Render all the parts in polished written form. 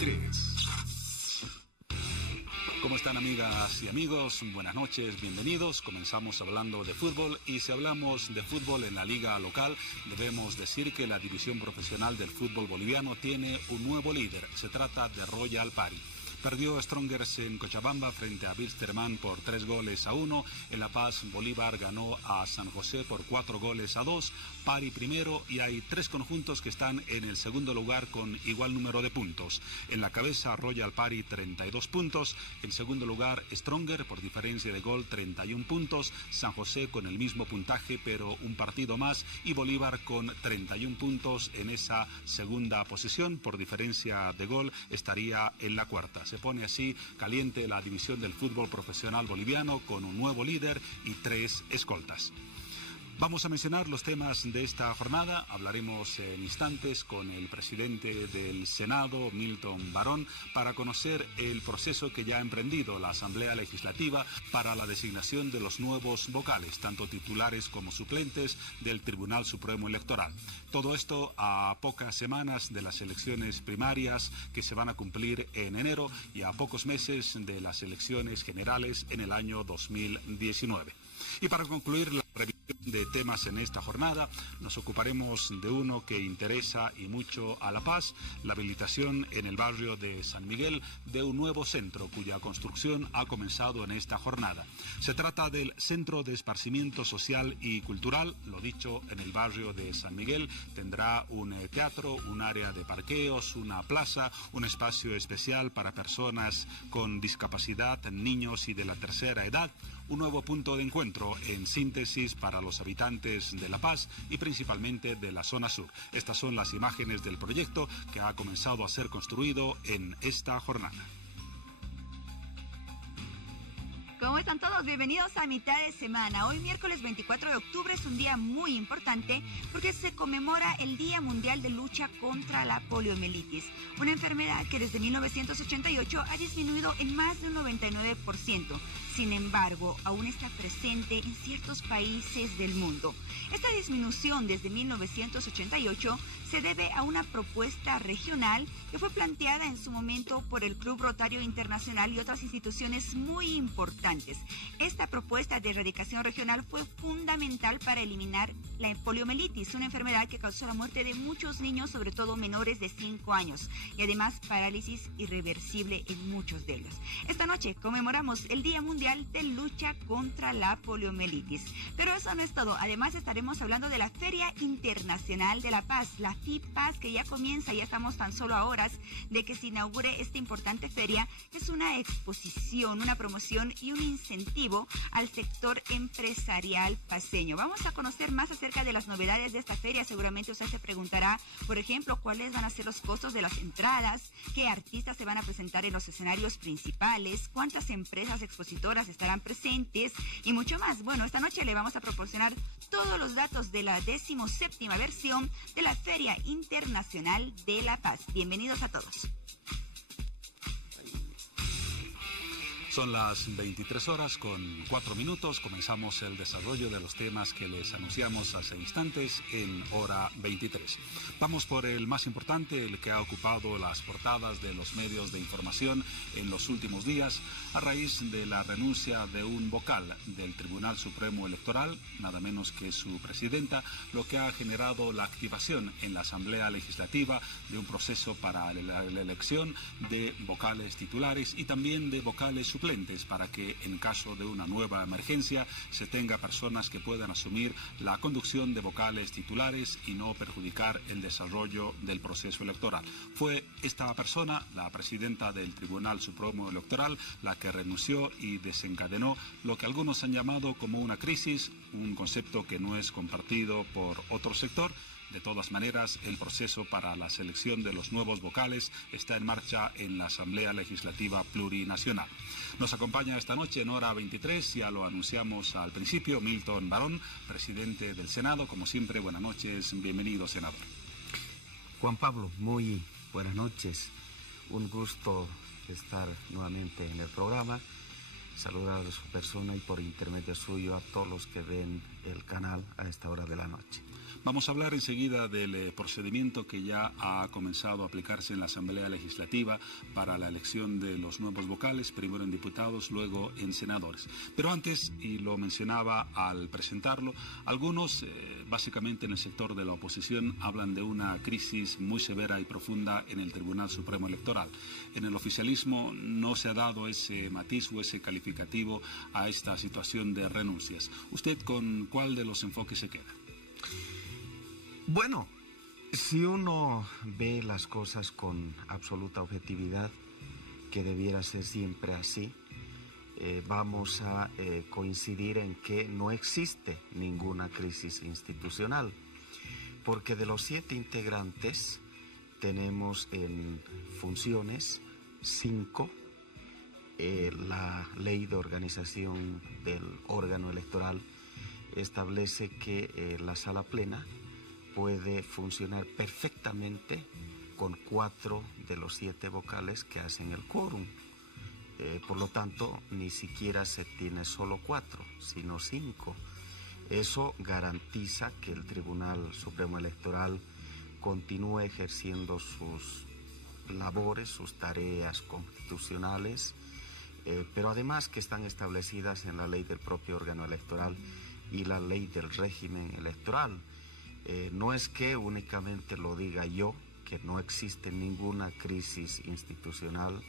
23. ¿Cómo están, amigas y amigos? Buenas noches, bienvenidos. Comenzamos hablando de fútbol, y si hablamos de fútbol en la liga local, debemos decir que la división profesional del fútbol boliviano tiene un nuevo líder. Se trata de Royal Pari. Perdió Strongers en Cochabamba frente a Wilstermann por 3-1. En La Paz, Bolívar ganó a San José por 4-2. Pari primero, y hay 3 conjuntos que están en el segundo lugar con igual número de puntos. En la cabeza, Royal Pari, 32 puntos. En segundo lugar, Stronger, por diferencia de gol, 31 puntos. San José con el mismo puntaje, pero un partido más. Y Bolívar con 31 puntos en esa segunda posición. Por diferencia de gol, estaría en la cuarta. Se pone así caliente la división del fútbol profesional boliviano, con un nuevo líder y 3 escoltas. Vamos a mencionar los temas de esta jornada. Hablaremos en instantes con el presidente del Senado, Milton Barón, para conocer el proceso que ya ha emprendido la Asamblea Legislativa para la designación de los nuevos vocales, tanto titulares como suplentes, del Tribunal Supremo Electoral. Todo esto a pocas semanas de las elecciones primarias que se van a cumplir en enero, y a pocos meses de las elecciones generales en el año 2019. Y para concluir la revisión de temas en esta jornada, nos ocuparemos de uno que interesa y mucho a La Paz: la habilitación en el barrio de San Miguel de un nuevo centro cuya construcción ha comenzado en esta jornada. Se trata del Centro de Esparcimiento Social y Cultural, lo dicho, en el barrio de San Miguel. Tendrá un teatro, un área de parqueos, una plaza, un espacio especial para personas con discapacidad, niños y de la tercera edad, un nuevo punto de encuentro, en síntesis, para los habitantes de La Paz y principalmente de la zona sur. Estas son las imágenes del proyecto que ha comenzado a ser construido en esta jornada. ¿Cómo están todos? Bienvenidos a mitad de semana. Hoy, miércoles 24 de octubre, es un día muy importante porque se conmemora el Día Mundial de Lucha contra la Poliomielitis, una enfermedad que desde 1988 ha disminuido en más de un 99%. Sin embargo, aún está presente en ciertos países del mundo. Esta disminución desde 1988 se debe a una propuesta regional que fue planteada en su momento por el Club Rotario Internacional y otras instituciones muy importantes. Esta propuesta de erradicación regional fue fundamental para eliminar la poliomielitis, una enfermedad que causó la muerte de muchos niños, sobre todo menores de 5 años, y además parálisis irreversible en muchos de ellos. Esta noche conmemoramos el Día Mundial de Lucha contra la Poliomielitis. Pero eso no es todo. Además, estaremos hablando de la Feria Internacional de la Paz, la FIPAZ, que ya comienza. Ya estamos tan solo a horas de que se inaugure esta importante feria. Es una exposición, una promoción y un incentivo al sector empresarial paceño. Vamos a conocer más acerca de las novedades de esta feria. Seguramente usted se preguntará, por ejemplo, cuáles van a ser los costos de las entradas, qué artistas se van a presentar en los escenarios principales, cuántas empresas expositoras estarán presentes y mucho más. Bueno, esta noche le vamos a proporcionar todos los datos de la 17ª versión de la Feria Internacional de La Paz. Bienvenidos a todos. Son las 23 horas con 4 minutos. Comenzamos el desarrollo de los temas que les anunciamos hace instantes en hora 23. Vamos por el más importante, el que ha ocupado las portadas de los medios de información en los últimos días, a raíz de la renuncia de un vocal del Tribunal Supremo Electoral, nada menos que su presidenta, lo que ha generado la activación en la Asamblea Legislativa de un proceso para la elección de vocales titulares y también de vocales suplentes, para que en caso de una nueva emergencia se tenga personas que puedan asumir la conducción de vocales titulares y no perjudicar el desarrollo del proceso electoral. Fue esta persona, la presidenta del Tribunal Supremo Electoral, la que renunció y desencadenó lo que algunos han llamado como una crisis, un concepto que no es compartido por otro sector. De todas maneras, el proceso para la selección de los nuevos vocales está en marcha en la Asamblea Legislativa Plurinacional. Nos acompaña esta noche en hora 23, ya lo anunciamos al principio, Milton Barón, presidente del Senado. Como siempre, buenas noches, bienvenido, senador. Juan Pablo, muy buenas noches. Un gusto estar nuevamente en el programa. Saludar a su persona y por intermedio suyo a todos los que ven el canal a esta hora de la noche. Vamos a hablar enseguida del procedimiento que ya ha comenzado a aplicarse en la Asamblea Legislativa para la elección de los nuevos vocales, primero en diputados, luego en senadores. Pero antes, y lo mencionaba al presentarlo, algunos, básicamente en el sector de la oposición, hablan de una crisis muy severa y profunda en el Tribunal Supremo Electoral. En el oficialismo no se ha dado ese matiz o ese calificativo a esta situación de renuncias. ¿Usted con cuál de los enfoques se queda? Bueno, si uno ve las cosas con absoluta objetividad, que debiera ser siempre así, vamos a coincidir en que no existe ninguna crisis institucional, porque de los 7 integrantes tenemos en funciones 5. La ley de organización del órgano electoral establece que la sala plena puede funcionar perfectamente con 4 de los 7 vocales que hacen el quórum. Por lo tanto, ni siquiera se tiene solo 4, sino 5. Eso garantiza que el Tribunal Supremo Electoral continúe ejerciendo sus labores, sus tareas constitucionales, pero además que están establecidas en la ley del propio órgano electoral y la ley del régimen electoral. No es que únicamente lo diga yo, que no existe ninguna crisis institucional,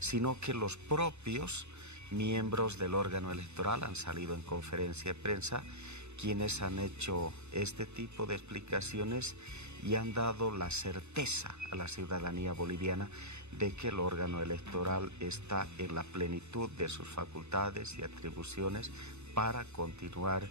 sino que los propios miembros del órgano electoral han salido en conferencia de prensa, quienes han hecho este tipo de explicaciones y han dado la certeza a la ciudadanía boliviana de que el órgano electoral está en la plenitud de sus facultades y atribuciones para continuar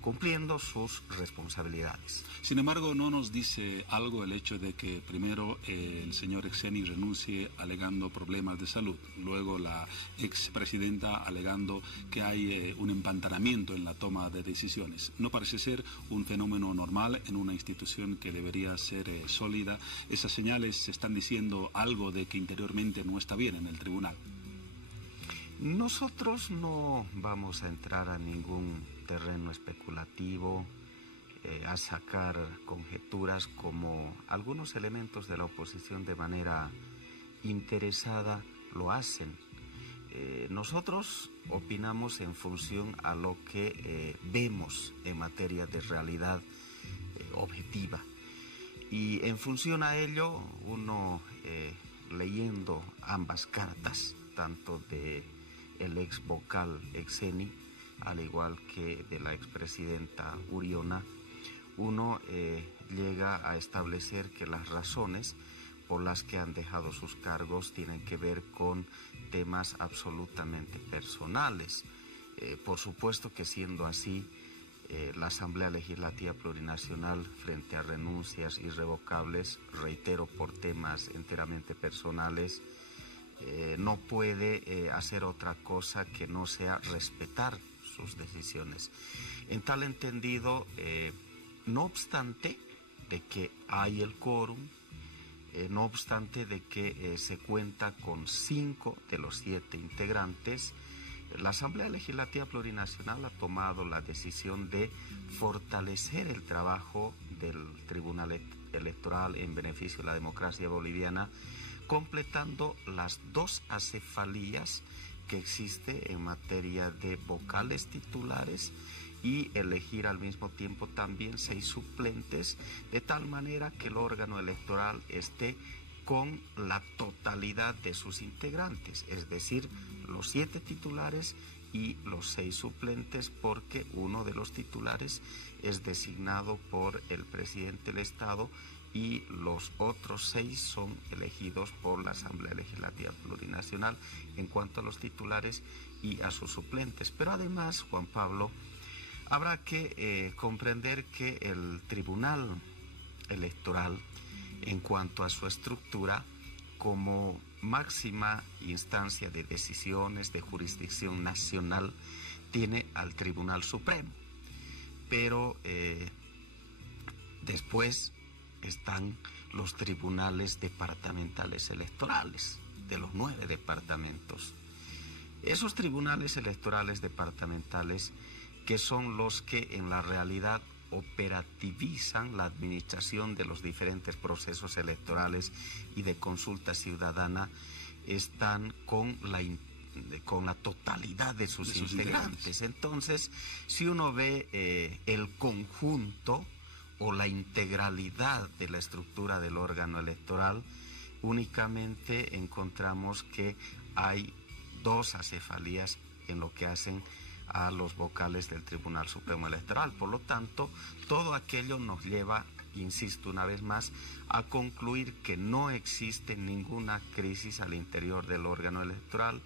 cumpliendo sus responsabilidades. Sin embargo, no nos dice algo el hecho de que primero el señor Exeni renuncie alegando problemas de salud, luego la expresidenta alegando que hay un empantanamiento en la toma de decisiones. No parece ser un fenómeno normal en una institución que debería ser sólida. Esas señales están diciendo algo de que interiormente no está bien en el tribunal. Nosotros no vamos a entrar a ningún terreno especulativo, a sacar conjeturas como algunos elementos de la oposición de manera interesada lo hacen. Nosotros opinamos en función a lo que vemos en materia de realidad objetiva. Y en función a ello, uno leyendo ambas cartas, tanto de el ex vocal Exeni, al igual que de la expresidenta Uriona, uno llega a establecer que las razones por las que han dejado sus cargos tienen que ver con temas absolutamente personales. Por supuesto que siendo así, la Asamblea Legislativa Plurinacional, frente a renuncias irrevocables, reitero, por temas enteramente personales, no puede hacer otra cosa que no sea respetar sus decisiones. En tal entendido, no obstante de que hay el quórum, no obstante de que se cuenta con 5 de los 7 integrantes, la Asamblea Legislativa Plurinacional ha tomado la decisión de fortalecer el trabajo del Tribunal Electoral en beneficio de la democracia boliviana, completando las 2 acefalías que existe en materia de vocales titulares y elegir al mismo tiempo también 6 suplentes, de tal manera que el órgano electoral esté con la totalidad de sus integrantes, es decir, los 7 titulares y los 6 suplentes, porque uno de los titulares es designado por el presidente del Estado y los otros 6 son elegidos por la Asamblea Legislativa Plurinacional en cuanto a los titulares y a sus suplentes. Pero además, Juan Pablo, habrá que comprender que el Tribunal Electoral, en cuanto a su estructura, como máxima instancia de decisiones de jurisdicción nacional, tiene al Tribunal Supremo. Pero después están los tribunales departamentales electorales de los 9 departamentos. Esos tribunales electorales departamentales, que son los que en la realidad operativizan la administración de los diferentes procesos electorales y de consulta ciudadana están con la totalidad de sus integrantes. Entonces, si uno ve el conjunto o la integralidad de la estructura del órgano electoral, únicamente encontramos que hay dos acefalías en lo que hacen a los vocales del Tribunal Supremo Electoral. Por lo tanto, todo aquello nos lleva, insisto una vez más, a concluir que no existe ninguna crisis al interior del órgano electoral.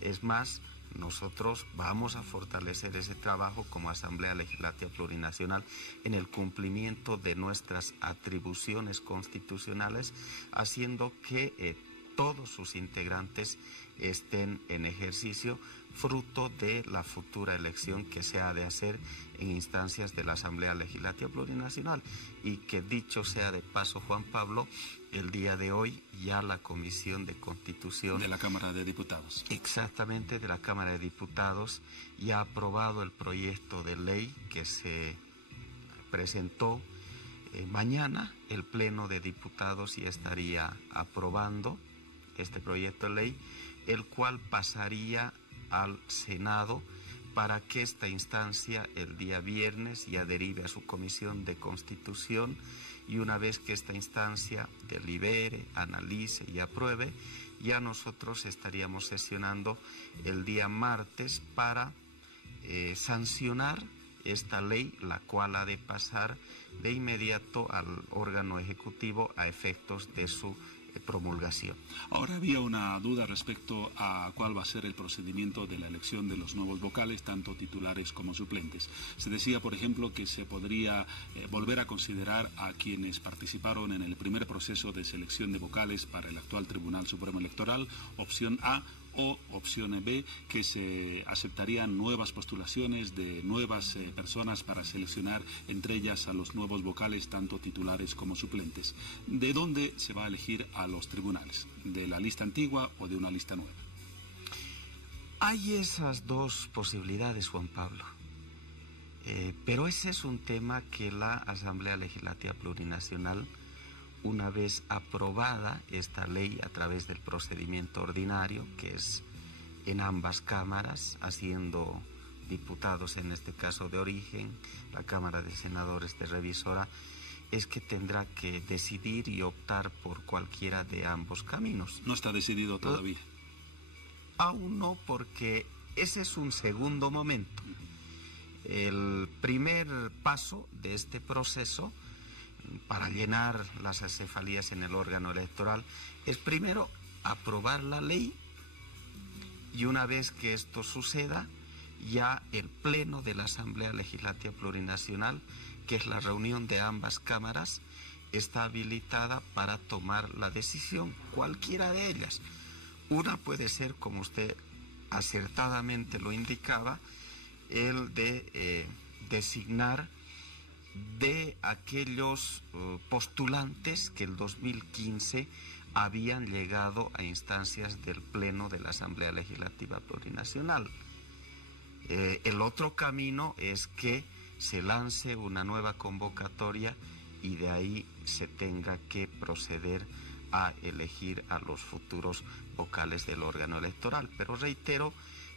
Es más, nosotros vamos a fortalecer ese trabajo como Asamblea Legislativa Plurinacional en el cumplimiento de nuestras atribuciones constitucionales, haciendo que todos sus integrantes estén en ejercicio, fruto de la futura elección que se ha de hacer en instancias de la Asamblea Legislativa Plurinacional. Y que dicho sea de paso, Juan Pablo, el día de hoy ya la Comisión de Constitución de la Cámara de Diputados. Exactamente, de la Cámara de Diputados, ya ha aprobado el proyecto de ley que se presentó. Mañana el Pleno de Diputados ya estaría aprobando este proyecto de ley, el cual pasaría al Senado para que esta instancia el día viernes ya derive a su Comisión de Constitución, y una vez que esta instancia delibere, analice y apruebe, ya nosotros estaríamos sesionando el día martes para sancionar esta ley, la cual ha de pasar de inmediato al órgano ejecutivo a efectos de su promulgación. Ahora había una duda respecto a cuál va a ser el procedimiento de la elección de los nuevos vocales, tanto titulares como suplentes. Se decía, por ejemplo, que se podría volver a considerar a quienes participaron en el primer proceso de selección de vocales para el actual Tribunal Supremo Electoral, opción A, o opción B, que se aceptarían nuevas postulaciones de nuevas personas para seleccionar entre ellas a los nuevos vocales, tanto titulares como suplentes. ¿De dónde se va a elegir a los tribunales? ¿De la lista antigua o de una lista nueva? Hay esas dos posibilidades, Juan Pablo. Pero ese es un tema que la Asamblea Legislativa Plurinacional, una vez aprobada esta ley a través del procedimiento ordinario, que es en ambas cámaras, haciendo diputados en este caso de origen, la Cámara de Senadores de revisora, es que tendrá que decidir y optar por cualquiera de ambos caminos. No está decidido todavía. Aún no, porque ese es un segundo momento. El primer paso de este proceso para llenar las acefalías en el órgano electoral es primero aprobar la ley, y una vez que esto suceda, ya el Pleno de la Asamblea Legislativa Plurinacional, que es la reunión de ambas cámaras, está habilitada para tomar la decisión, cualquiera de ellas. Una puede ser, como usted acertadamente lo indicaba, el de designar de aquellos postulantes que el 2015 habían llegado a instancias del Pleno de la Asamblea Legislativa Plurinacional. El otro camino es que se lance una nueva convocatoria y de ahí se tenga que proceder a elegir a los futuros vocales del órgano electoral. Pero reitero,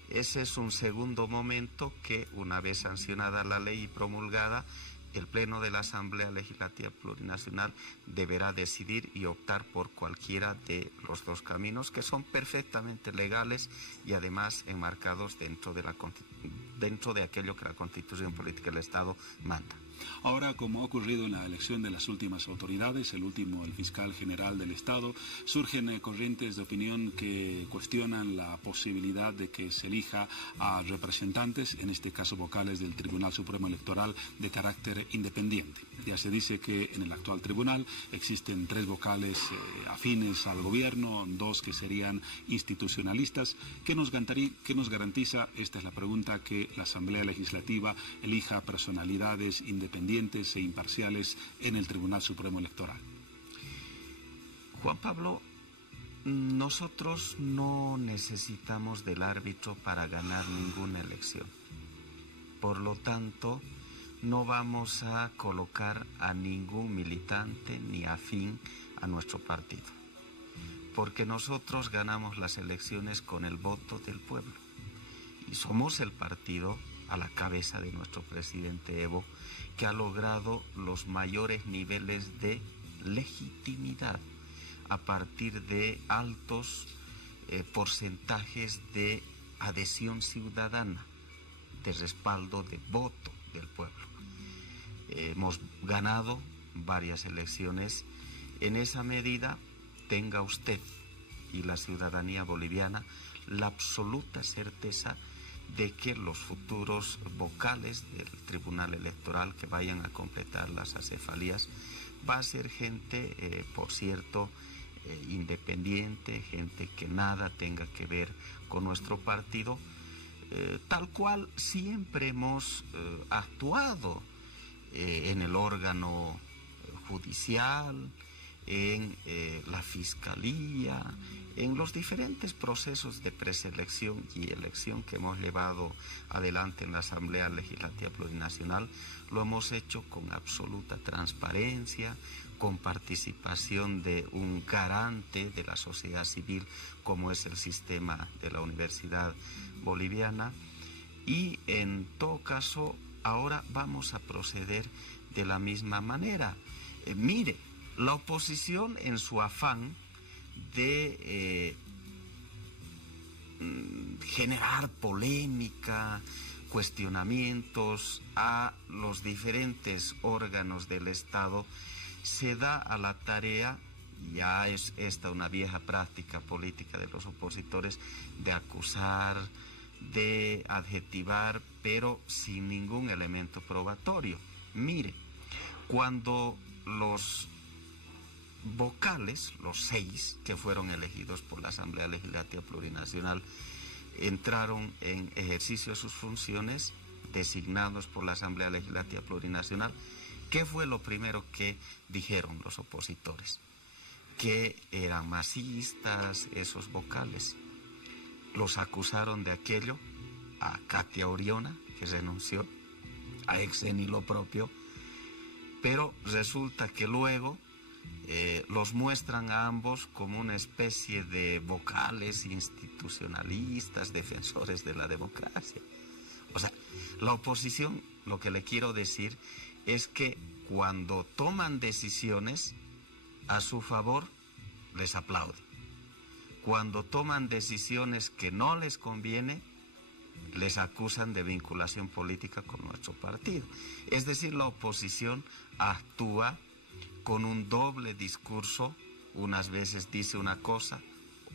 ese es un segundo momento que, una vez sancionada la ley y promulgada, el Pleno de la Asamblea Legislativa Plurinacional deberá decidir y optar por cualquiera de los dos caminos, que son perfectamente legales y además enmarcados dentro de aquello que la Constitución Política del Estado manda. Ahora, como ha ocurrido en la elección de las últimas autoridades, el fiscal general del Estado, surgen corrientes de opinión que cuestionan la posibilidad de que se elija a representantes, en este caso vocales del Tribunal Supremo Electoral, de carácter independiente. Ya se dice que en el actual tribunal existen 3 vocales afines al gobierno, 2 que serían institucionalistas. ¿Qué nos garantiza, esta es la pregunta, que la Asamblea Legislativa elija personalidades independientes e imparciales en el Tribunal Supremo Electoral? Juan Pablo, nosotros no necesitamos del árbitro para ganar ninguna elección. Por lo tanto, no vamos a colocar a ningún militante ni afín a nuestro partido, porque nosotros ganamos las elecciones con el voto del pueblo y somos el partido a la cabeza de nuestro presidente Evo que ha logrado los mayores niveles de legitimidad a partir de altos porcentajes de adhesión ciudadana, de respaldo, de voto del pueblo. Hemos ganado varias elecciones. En esa medida, tenga usted y la ciudadanía boliviana la absoluta certeza de que los futuros vocales del Tribunal Electoral que vayan a completar las acefalías va a ser gente, por cierto, independiente, gente que nada tenga que ver con nuestro partido, tal cual siempre hemos actuado en el órgano judicial, en la fiscalía, en los diferentes procesos de preselección y elección que hemos llevado adelante en la Asamblea Legislativa Plurinacional. Lo hemos hecho con absoluta transparencia, con participación de un garante de la sociedad civil como es el sistema de la Universidad Boliviana, y en todo caso ahora vamos a proceder de la misma manera. Mire, la oposición en su afán de generar polémica, cuestionamientos a los diferentes órganos del Estado, se da a la tarea, ya es esta una vieja práctica política de los opositores, de acusar, de adjetivar, pero sin ningún elemento probatorio. Mire, cuando los vocales, los 6 que fueron elegidos por la Asamblea Legislativa Plurinacional, entraron en ejercicio de sus funciones, designados por la Asamblea Legislativa Plurinacional, ¿qué fue lo primero que dijeron los opositores? Que eran masistas esos vocales. Los acusaron de aquello a Katia Oriona, que renunció, a Exeni lo propio, pero resulta que luego los muestran a ambos como una especie de vocales institucionalistas, defensores de la democracia. O sea, la oposición, lo que le quiero decir es que cuando toman decisiones a su favor, les aplauden. Cuando toman decisiones que no les conviene, les acusan de vinculación política con nuestro partido. Es decir, la oposición actúa con un doble discurso, unas veces dice una cosa,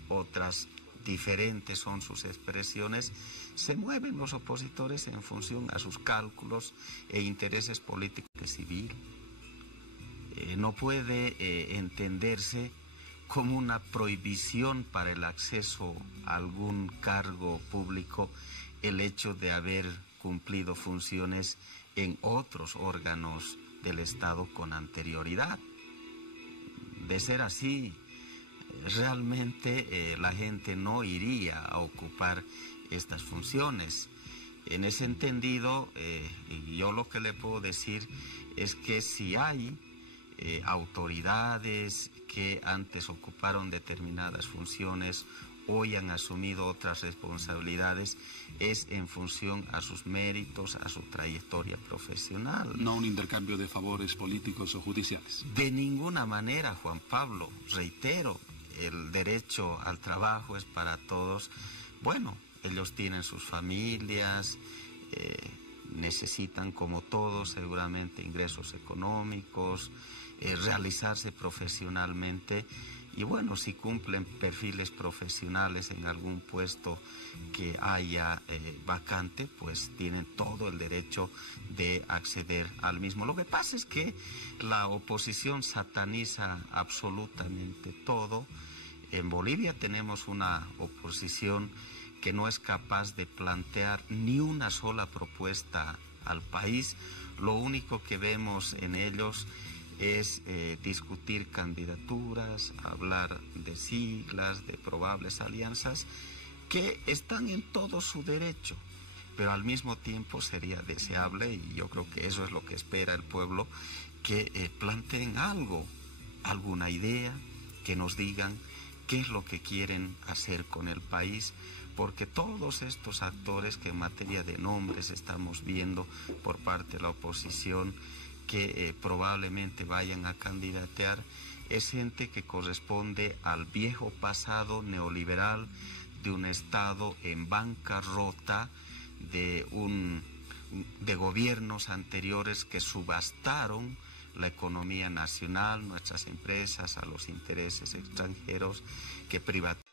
otras diferentes son sus expresiones. Se mueven los opositores en función a sus cálculos e intereses políticos y civiles. No puede entenderse como una prohibición para el acceso a algún cargo público el hecho de haber cumplido funciones en otros órganos del Estado con anterioridad. De ser así, realmente la gente no iría a ocupar estas funciones. En ese entendido, yo lo que le puedo decir es que si hay autoridades que antes ocuparon determinadas funciones, hoy han asumido otras responsabilidades, es en función a sus méritos, a su trayectoria profesional. No un intercambio de favores políticos o judiciales. De ninguna manera, Juan Pablo, reitero, el derecho al trabajo es para todos. Bueno, ellos tienen sus familias, necesitan como todos seguramente ingresos económicos, realizarse profesionalmente. Y bueno, si cumplen perfiles profesionales en algún puesto que haya vacante, pues tienen todo el derecho de acceder al mismo. Lo que pasa es que la oposición sataniza absolutamente todo. En Bolivia tenemos una oposición que no es capaz de plantear ni una sola propuesta al país. Lo único que vemos en ellos es discutir candidaturas, hablar de siglas, de probables alianzas, que están en todo su derecho. pero al mismo tiempo sería deseable, y yo creo que eso es lo que espera el pueblo, que planteen algo, alguna idea, que nos digan qué es lo que quieren hacer con el país, porque todos estos actores que en materia de nombres estamos viendo por parte de la oposición que probablemente vayan a candidatear, es gente que corresponde al viejo pasado neoliberal de un Estado en bancarrota, de gobiernos anteriores que subastaron la economía nacional, nuestras empresas, a los intereses extranjeros, que privatizaron.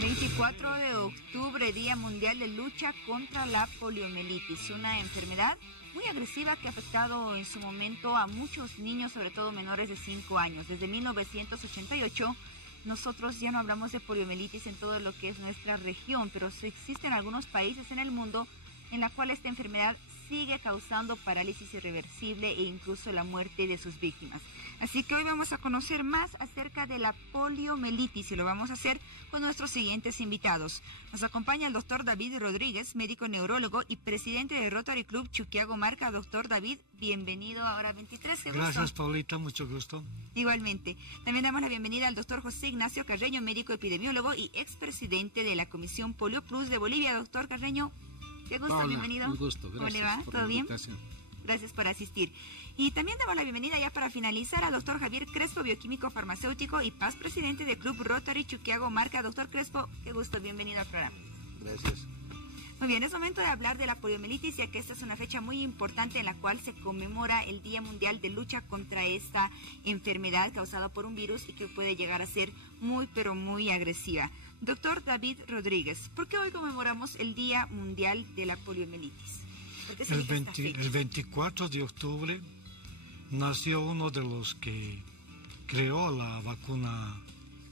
24 de octubre, Día Mundial de Lucha contra la Poliomielitis, una enfermedad muy agresiva que ha afectado en su momento a muchos niños, sobre todo menores de 5 años. Desde 1988, nosotros ya no hablamos de poliomielitis en todo lo que es nuestra región, pero sí existen algunos países en el mundo en la cual esta enfermedad sigue causando parálisis irreversible e incluso la muerte de sus víctimas. Así que hoy vamos a conocer más acerca de la poliomielitis y lo vamos a hacer con nuestros siguientes invitados. Nos acompaña el doctor David Rodríguez, médico neurólogo y presidente del Rotary Club Chuquiago Marca. Doctor David, bienvenido a Hora 23. ¿Qué gusto? Gracias, Paulita, mucho gusto. Igualmente. También damos la bienvenida al doctor José Ignacio Carreño, médico epidemiólogo y expresidente de la Comisión Polio Plus de Bolivia. Doctor Carreño, qué gusto, hola, bienvenido. Un gusto, gracias. ¿Cómo le va? ¿Todo bien? Gracias por asistir. Y también damos la bienvenida ya para finalizar al doctor Javier Crespo, bioquímico farmacéutico y paz presidente del Club Rotary Chuquiago Marca. Doctor Crespo, qué gusto, bienvenido al programa. Gracias. Muy bien, es momento de hablar de la poliomielitis, ya que esta es una fecha muy importante en la cual se conmemora el Día Mundial de Lucha contra esta enfermedad causada por un virus y que puede llegar a ser muy, pero muy agresiva. Doctor David Rodríguez, ¿por qué hoy conmemoramos el Día Mundial de la Poliomielitis? El 24 de octubre nació uno de los que creó la vacuna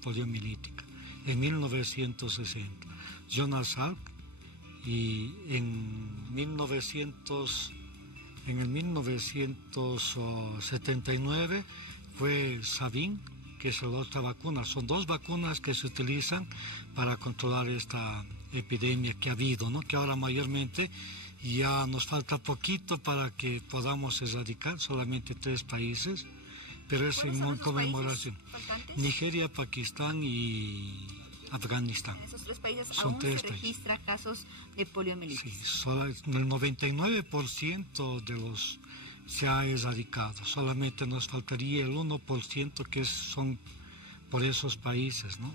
poliomielítica en 1960, Jonas Salk, y en el 1979 fue Sabin, que es la otra vacuna. Son dos vacunas que se utilizan para controlar esta epidemia que ha habido, ¿no? Que ahora mayormente ya nos falta poquito para que podamos erradicar, solamente 3 países, pero es en conmemoración. Nigeria, Pakistán y Afganistán. En esos 3 países son aún 3 se registra casos de poliomielitis. Sí, el 99% de los se ha erradicado, solamente nos faltaría el 1% que son por esos países, ¿no?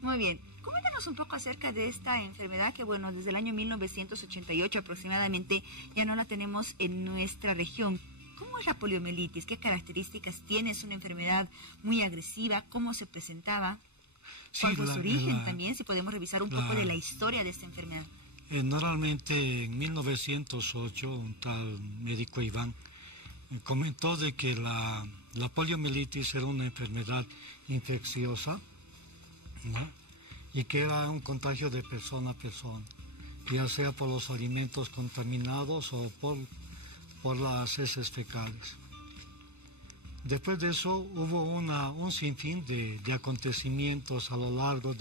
Muy bien. Coméntanos un poco acerca de esta enfermedad que, bueno, desde el año 1988 aproximadamente ya no la tenemos en nuestra región. ¿Cómo es la poliomielitis? ¿Qué características tiene? ¿Es una enfermedad muy agresiva? ¿Cómo se presentaba? ¿Cuál fue su origen también? Si podemos revisar un poco de la historia de esta enfermedad. Normalmente en 1908 un tal médico Iván comentó de que la poliomielitis era una enfermedad infecciosa, ¿no? Y que era un contagio de persona a persona, ya sea por los alimentos contaminados o por las heces fecales. Después de eso hubo un sinfín de acontecimientos a lo largo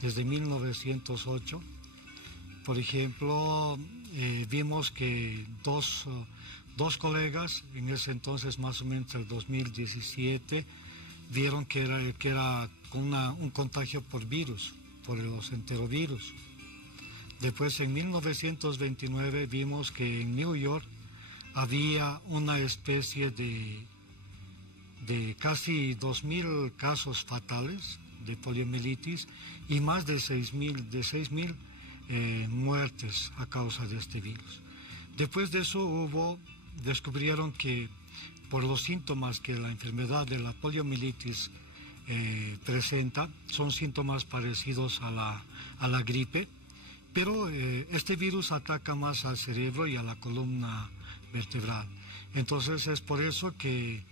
desde 1908. Por ejemplo, vimos que dos colegas, en ese entonces más o menos el 2017, vieron que era un contagio por virus, por los enterovirus. Después, en 1929, vimos que en New York había una especie de casi 2.000 casos fatales de poliomielitis y más de 6.000 muertes a causa de este virus. Después de eso descubrieron que por los síntomas que la enfermedad de la poliomielitis presenta, son síntomas parecidos a la gripe, pero este virus ataca más al cerebro y a la columna vertebral. Entonces es por eso que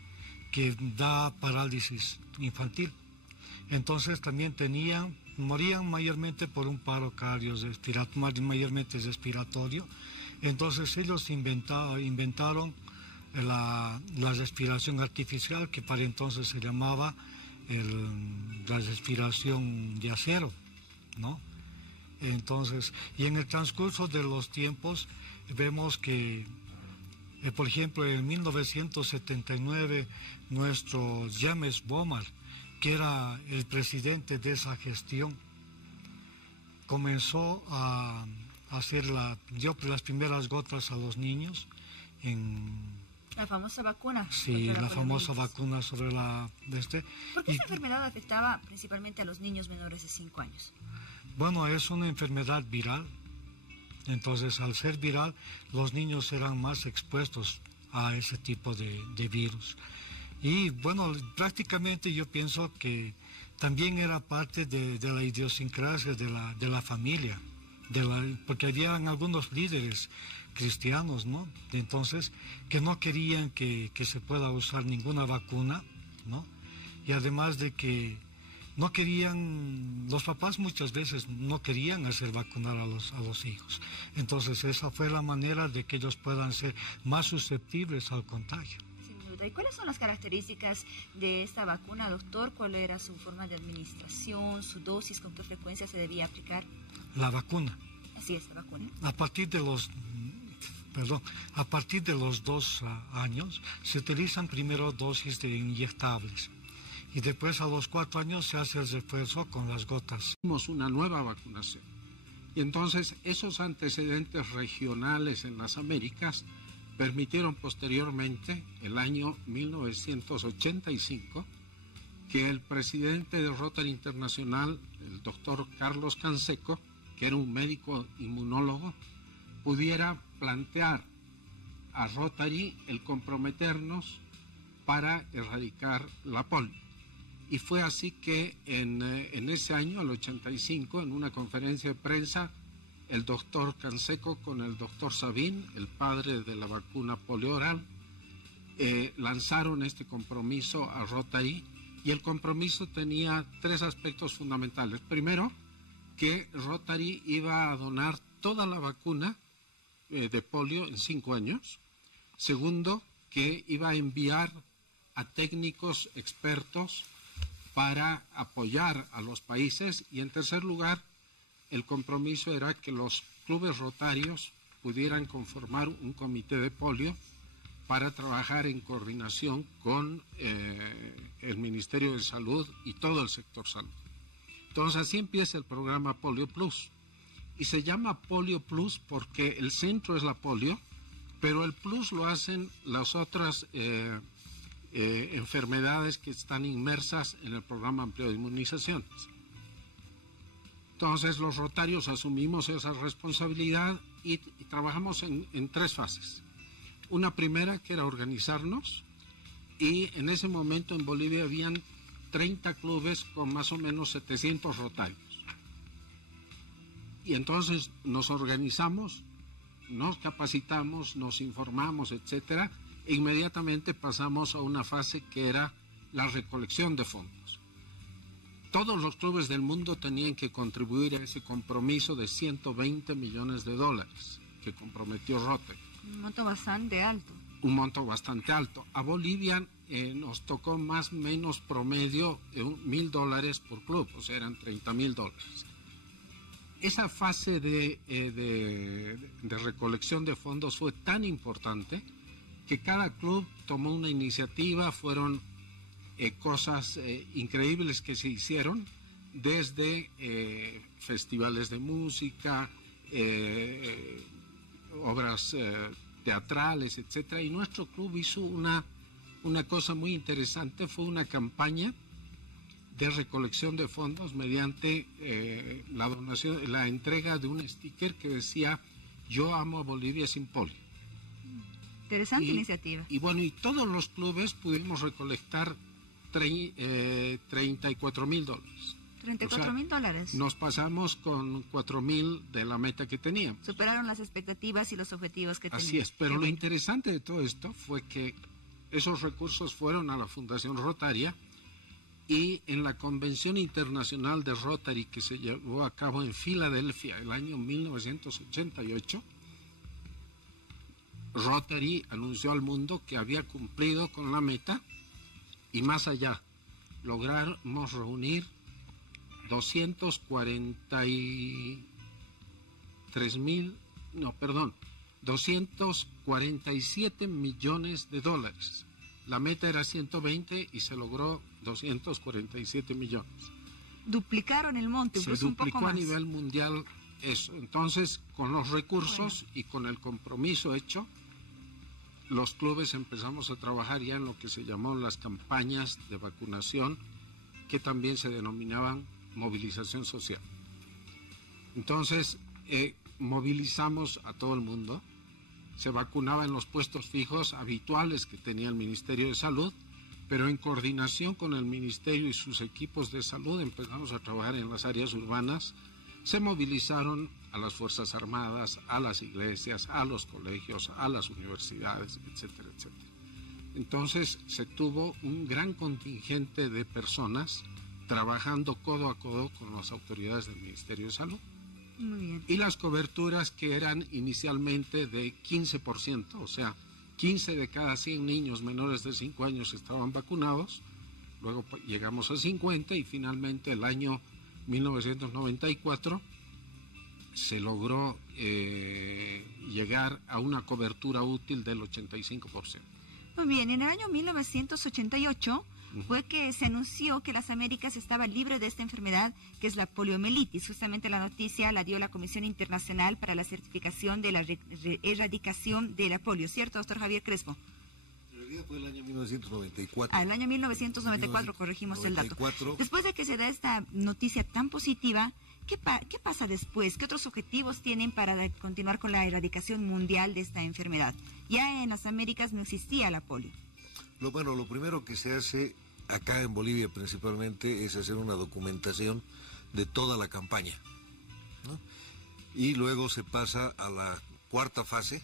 da parálisis infantil. Entonces también morían mayormente por un paro cardiorrespiratorio, mayormente respiratorio. Entonces ellos inventaron la respiración artificial, que para entonces se llamaba la respiración de acero, ¿no? Entonces, y en el transcurso de los tiempos vemos que, por ejemplo, en 1979, nuestro James Bomar, que era el presidente de esa gestión, comenzó a dio las primeras gotas a los niños en... La famosa vacuna. Sí, la famosa vacuna sobre la... ¿Por qué esa enfermedad afectaba principalmente a los niños menores de 5 años? Bueno, es una enfermedad viral. Entonces, al ser viral, los niños serán más expuestos a ese tipo de virus. Y bueno, prácticamente yo pienso que también era parte de la idiosincrasia de la familia, porque habían algunos líderes cristianos, ¿no? Entonces, que no querían que se pueda usar ninguna vacuna, ¿no? Y además de que no querían, los papás muchas veces no querían hacer vacunar a los hijos. Entonces, esa fue la manera de que ellos puedan ser más susceptibles al contagio. ¿Y cuáles son las características de esta vacuna, doctor? ¿Cuál era su forma de administración, su dosis, con qué frecuencia se debía aplicar? La vacuna. Así es, la vacuna. A partir de los 2 años se utilizan primero dosis de inyectables y después a los 4 años se hace el refuerzo con las gotas. Hicimos una nueva vacunación y entonces esos antecedentes regionales en las Américas permitieron posteriormente, el año 1985, que el presidente de Rotary Internacional, el doctor Carlos Canseco, que era un médico inmunólogo, pudiera plantear a Rotary el comprometernos para erradicar la polio. Y fue así que en ese año, el 85, en una conferencia de prensa, el doctor Canseco con el doctor Sabin, el padre de la vacuna polio oral, lanzaron este compromiso a Rotary, y el compromiso tenía 3 aspectos fundamentales. Primero, que Rotary iba a donar toda la vacuna de polio en 5 años. Segundo, que iba a enviar a técnicos expertos para apoyar a los países. Y en tercer lugar, el compromiso era que los clubes rotarios pudieran conformar un comité de polio para trabajar en coordinación con el Ministerio de Salud y todo el sector salud. Entonces así empieza el programa Polio Plus. Y se llama Polio Plus porque el centro es la polio, pero el plus lo hacen las otras enfermedades que están inmersas en el programa amplio de inmunizaciones. Entonces los rotarios asumimos esa responsabilidad y trabajamos en 3 fases. Una primera que era organizarnos, y en ese momento en Bolivia habían 30 clubes con más o menos 700 rotarios. Y entonces nos organizamos, nos capacitamos, nos informamos, etcétera, e inmediatamente pasamos a una fase que era la recolección de fondos. Todos los clubes del mundo tenían que contribuir a ese compromiso de $120 millones que comprometió Rotary. Un monto bastante alto. Un monto bastante alto. A Bolivia nos tocó más o menos promedio $1,000 por club, o sea, eran $30,000. Esa fase de recolección de fondos fue tan importante que cada club tomó una iniciativa. Fueron cosas increíbles que se hicieron, desde festivales de música, obras teatrales, etcétera. Y nuestro club hizo una cosa muy interesante. Fue una campaña de recolección de fondos mediante la entrega de un sticker que decía: "Yo amo a Bolivia sin polio". Interesante iniciativa. Y bueno, y todos los clubes pudimos recolectar $34,000. $34,000. Nos pasamos con 4,000 de la meta que teníamos. Superaron las expectativas y los objetivos que teníamos. Así es, pero lo interesante de todo esto fue que esos recursos fueron a la Fundación Rotaria, y en la Convención Internacional de Rotary que se llevó a cabo en Filadelfia el año 1988, Rotary anunció al mundo que había cumplido con la meta y más allá, logramos reunir 247 millones de dólares. La meta era 120 y se logró 247 millones. Duplicaron el monto, incluso un poco más. Se duplicó a nivel mundial eso. Entonces, con los recursos y con el compromiso hecho, los clubes empezamos a trabajar ya en lo que se llamó las campañas de vacunación, que también se denominaban movilización social. Entonces, movilizamos a todo el mundo, se vacunaba en los puestos fijos habituales que tenía el Ministerio de Salud, pero en coordinación con el Ministerio y sus equipos de salud empezamos a trabajar en las áreas urbanas. Se movilizaron a las Fuerzas Armadas, a las iglesias, a los colegios, a las universidades, etcétera, etcétera. Entonces se tuvo un gran contingente de personas trabajando codo a codo con las autoridades del Ministerio de Salud. Muy bien. Y las coberturas que eran inicialmente de 15%, o sea, 15 de cada 100 niños menores de 5 años estaban vacunados, luego llegamos a 50 y finalmente el año 1994 se logró llegar a una cobertura útil del 85%. Muy bien, en el año 1988 fue que se anunció que las Américas estaban libres de esta enfermedad, que es la poliomielitis. Justamente la noticia la dio la Comisión Internacional para la Certificación de la Erradicación de la Polio, ¿cierto, doctor Javier Crespo? En realidad fue el año 1994. El año 1994, corregimos el dato. Después de que se da esta noticia tan positiva, ¿qué pasa después? ¿Qué otros objetivos tienen para continuar con la erradicación mundial de esta enfermedad? Ya en las Américas no existía la polio. Lo primero que se hace acá en Bolivia principalmente es hacer una documentación de toda la campaña, ¿no? Y luego se pasa a la cuarta fase.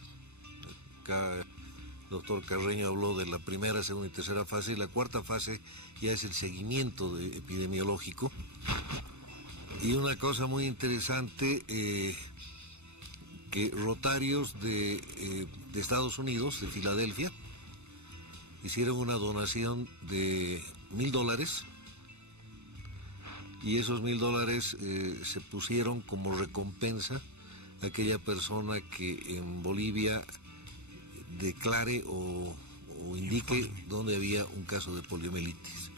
Acá el doctor Carreño habló de la primera, segunda y tercera fase, y la cuarta fase ya es el seguimiento epidemiológico. Y una cosa muy interesante, que Rotarios de Estados Unidos, de Filadelfia, hicieron una donación de $1,000 y esos $1,000 se pusieron como recompensa a aquella persona que en Bolivia declare o indique dónde había un caso de poliomielitis.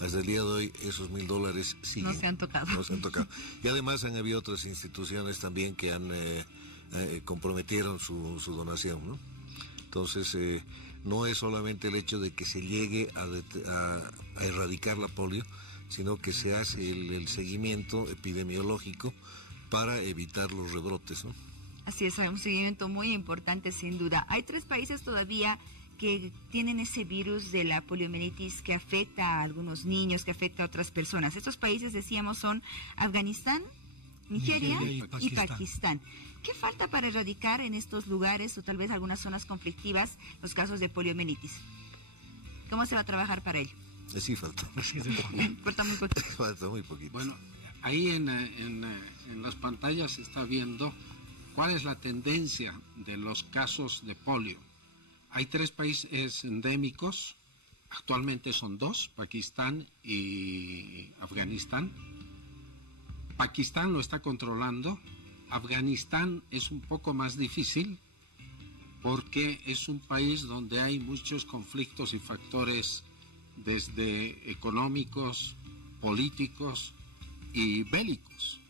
Hasta el día de hoy esos $1,000 siguen. No se han tocado. No se han tocado. Y además han habido otras instituciones también que han comprometieron su donación, ¿no? Entonces, no es solamente el hecho de que se llegue a erradicar la polio, sino que se hace el seguimiento epidemiológico para evitar los rebrotes, ¿no? Así es, hay un seguimiento muy importante sin duda. Hay 3 países todavía que tienen ese virus de la poliomielitis que afecta a algunos niños, que afecta a otras personas. Estos países, decíamos, son Afganistán, Nigeria y Pakistán. ¿Qué falta para erradicar en estos lugares o tal vez algunas zonas conflictivas los casos de poliomielitis? ¿Cómo se va a trabajar para ello? Sí, falta. Falta muy poquito. Falta muy poquito. Bueno, ahí en las pantallas se está viendo cuál es la tendencia de los casos de polio. Hay 3 países endémicos, actualmente son 2, Pakistán y Afganistán. Pakistán lo está controlando. Afganistán es un poco más difícil porque es un país donde hay muchos conflictos y factores desde económicos, políticos y bélicos.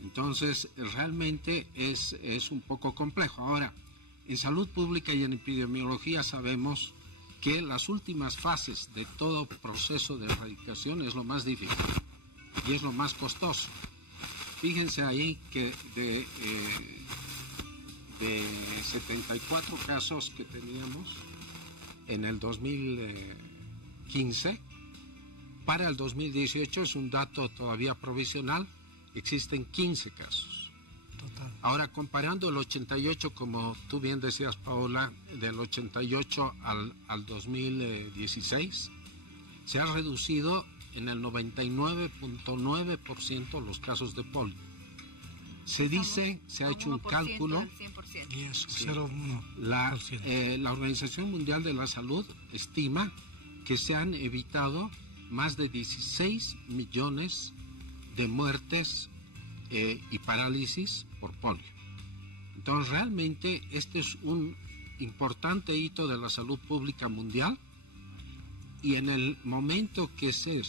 Entonces, realmente es un poco complejo. Ahora, en salud pública y en epidemiología sabemos que las últimas fases de todo proceso de erradicación es lo más difícil y es lo más costoso. Fíjense ahí que de 74 casos que teníamos en el 2015, para el 2018 es un dato todavía provisional, existen 15 casos. Total. Ahora, comparando el 88, como tú bien decías, Paola, del 88 al 2016, se ha reducido en el 99.9% los casos de polio. Se dice, se ha hecho un cálculo, Y es sí, 0,1%. la Organización Mundial de la Salud estima que se han evitado más de 16 millones de muertes y parálisis por polio. Entonces, realmente este es un importante hito de la salud pública mundial, y en el momento que se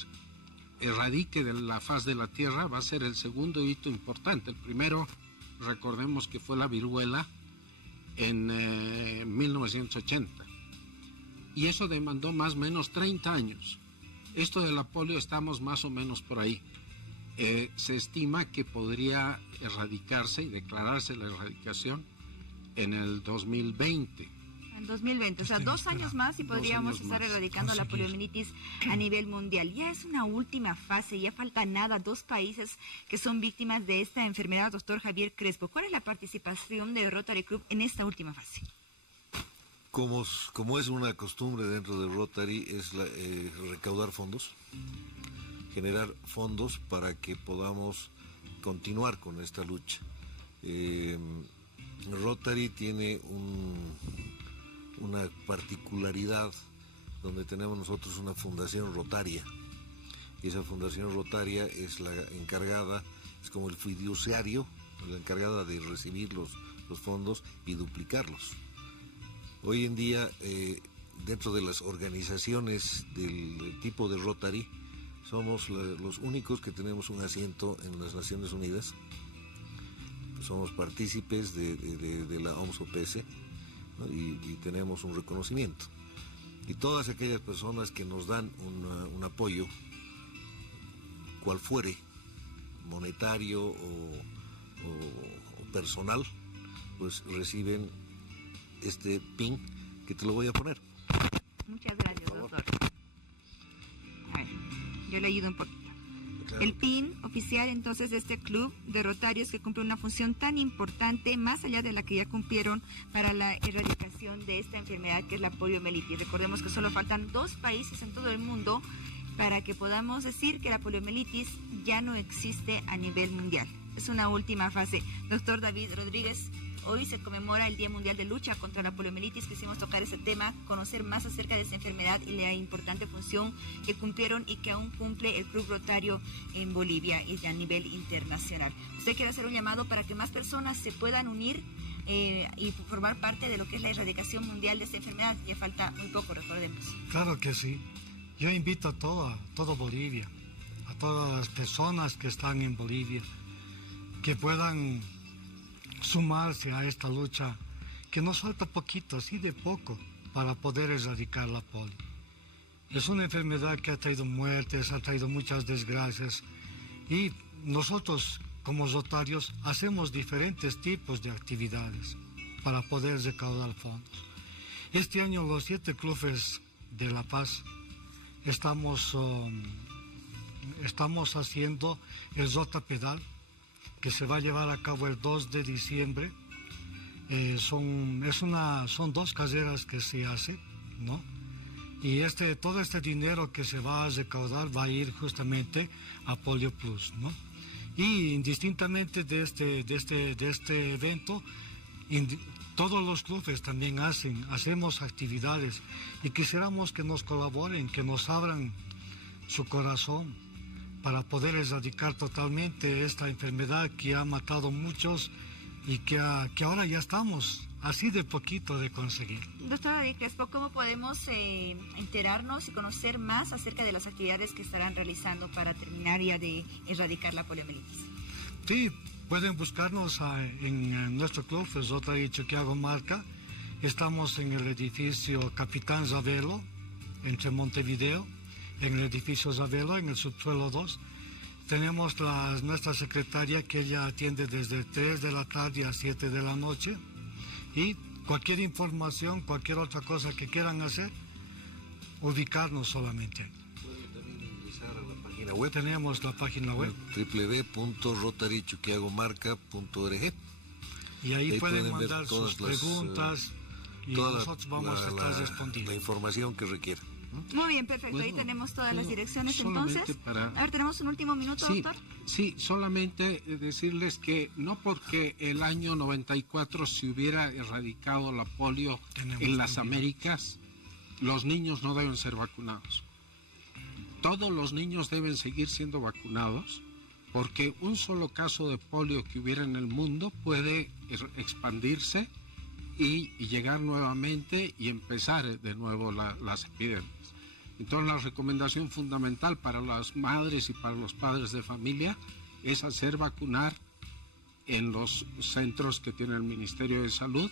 erradique de la faz de la tierra va a ser el segundo hito importante. El primero, recordemos que fue la viruela en 1980, y eso demandó más o menos 30 años. Esto de la polio estamos más o menos por ahí. Se estima que podría erradicarse y declararse la erradicación en el 2020. En 2020, o sea, 2 años más y podríamos estar erradicando la poliomielitis a nivel mundial. Ya es una última fase, ya falta nada, 2 países que son víctimas de esta enfermedad. Doctor Javier Crespo, ¿cuál es la participación de Rotary Club en esta última fase? Como es una costumbre dentro de Rotary, es recaudar fondos, generar fondos para que podamos continuar con esta lucha. Rotary tiene una particularidad donde tenemos nosotros una fundación rotaria, y esa fundación rotaria es la encargada, es como el fiduciario, la encargada de recibir los fondos y duplicarlos. Hoy en día, dentro de las organizaciones del tipo de Rotary, somos los únicos que tenemos un asiento en las Naciones Unidas. Somos partícipes de la OMS-OPS, ¿no? y tenemos un reconocimiento. Y todas aquellas personas que nos dan un apoyo, cual fuere, monetario o personal, pues reciben este pin que te lo voy a poner. Muchas gracias, doctor. A ver, yo le ayudo un poquito. Claro. El PIN oficial entonces de este club de rotarios que cumple una función tan importante, más allá de la que ya cumplieron para la erradicación de esta enfermedad que es la poliomielitis. Recordemos que solo faltan 2 países en todo el mundo para que podamos decir que la poliomielitis ya no existe a nivel mundial. Es una última fase. Doctor David Rodríguez, hoy se conmemora el Día Mundial de Lucha contra la Poliomielitis. Quisimos tocar ese tema, conocer más acerca de esta enfermedad y la importante función que cumplieron y que aún cumple el Club Rotario en Bolivia y a nivel internacional. Usted quiere hacer un llamado para que más personas se puedan unir y formar parte de lo que es la erradicación mundial de esta enfermedad. Ya falta muy poco, recordemos. Claro que sí. Yo invito a todo Bolivia, a todas las personas que están en Bolivia, que puedan sumarse a esta lucha, que nos falta poquito, así de poco, para poder erradicar la polio. Es una enfermedad que ha traído muertes, ha traído muchas desgracias, y nosotros como rotarios hacemos diferentes tipos de actividades para poder recaudar fondos. Este año los 7 clubes de La Paz estamos haciendo el Rota Pedal, que se va a llevar a cabo el 2 de diciembre. Son 2 carreras que se hace, ¿no? Y todo este dinero que se va a recaudar va a ir justamente a Polio Plus, ¿no? Y indistintamente de este evento, todos los clubes también hacemos actividades, y quisiéramos que nos colaboren, que nos abran su corazón para poder erradicar totalmente esta enfermedad que ha matado muchos y que ahora ya estamos así de poquito de conseguir. Doctor David Crespo, ¿cómo podemos enterarnos y conocer más acerca de las actividades que estarán realizando para terminar ya de erradicar la poliomielitis? Sí, pueden buscarnos en nuestro club, Rotary Chuquiago Marca. Estamos en el edificio Capitán Ravelo, entre Montevideo, en el edificio Ravelo, en el subsuelo 2. Tenemos nuestra secretaria, que ella atiende desde 3 de la tarde a 7 de la noche. Y cualquier información, cualquier otra cosa que quieran hacer, ubicarnos solamente. Pueden también ingresar a la página web. Tenemos la página web. www.rotarychuquiagomarca.org. Y ahí pueden mandar sus preguntas y nosotros vamos a estar respondiendo. La información que requieran. Muy bien, perfecto. Bueno, ahí tenemos todas las direcciones entonces. A ver, tenemos un último minuto, doctor. Sí, solamente decirles que no porque el año 94 se hubiera erradicado la polio en las Américas, los niños no deben ser vacunados. todos los niños deben seguir siendo vacunados, porque un solo caso de polio que hubiera en el mundo puede expandirse y llegar nuevamente y empezar de nuevo las epidemias. Entonces la recomendación fundamental para las madres y para los padres de familia es hacer vacunar en los centros que tiene el Ministerio de Salud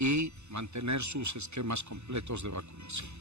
y mantener sus esquemas completos de vacunación.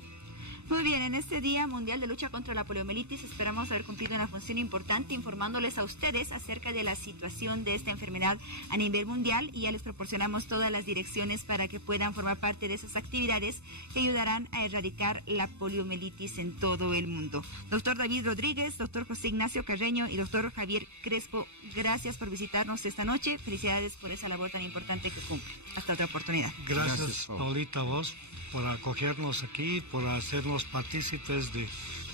Muy bien, en este Día Mundial de Lucha contra la Poliomielitis esperamos haber cumplido una función importante informándoles a ustedes acerca de la situación de esta enfermedad a nivel mundial, y ya les proporcionamos todas las direcciones para que puedan formar parte de esas actividades que ayudarán a erradicar la poliomielitis en todo el mundo. Doctor David Rodríguez, doctor José Ignacio Carreño y doctor Javier Crespo, gracias por visitarnos esta noche. Felicidades por esa labor tan importante que cumple. Hasta otra oportunidad. Gracias Paulita, vos, por acogernos aquí, por hacernos partícipes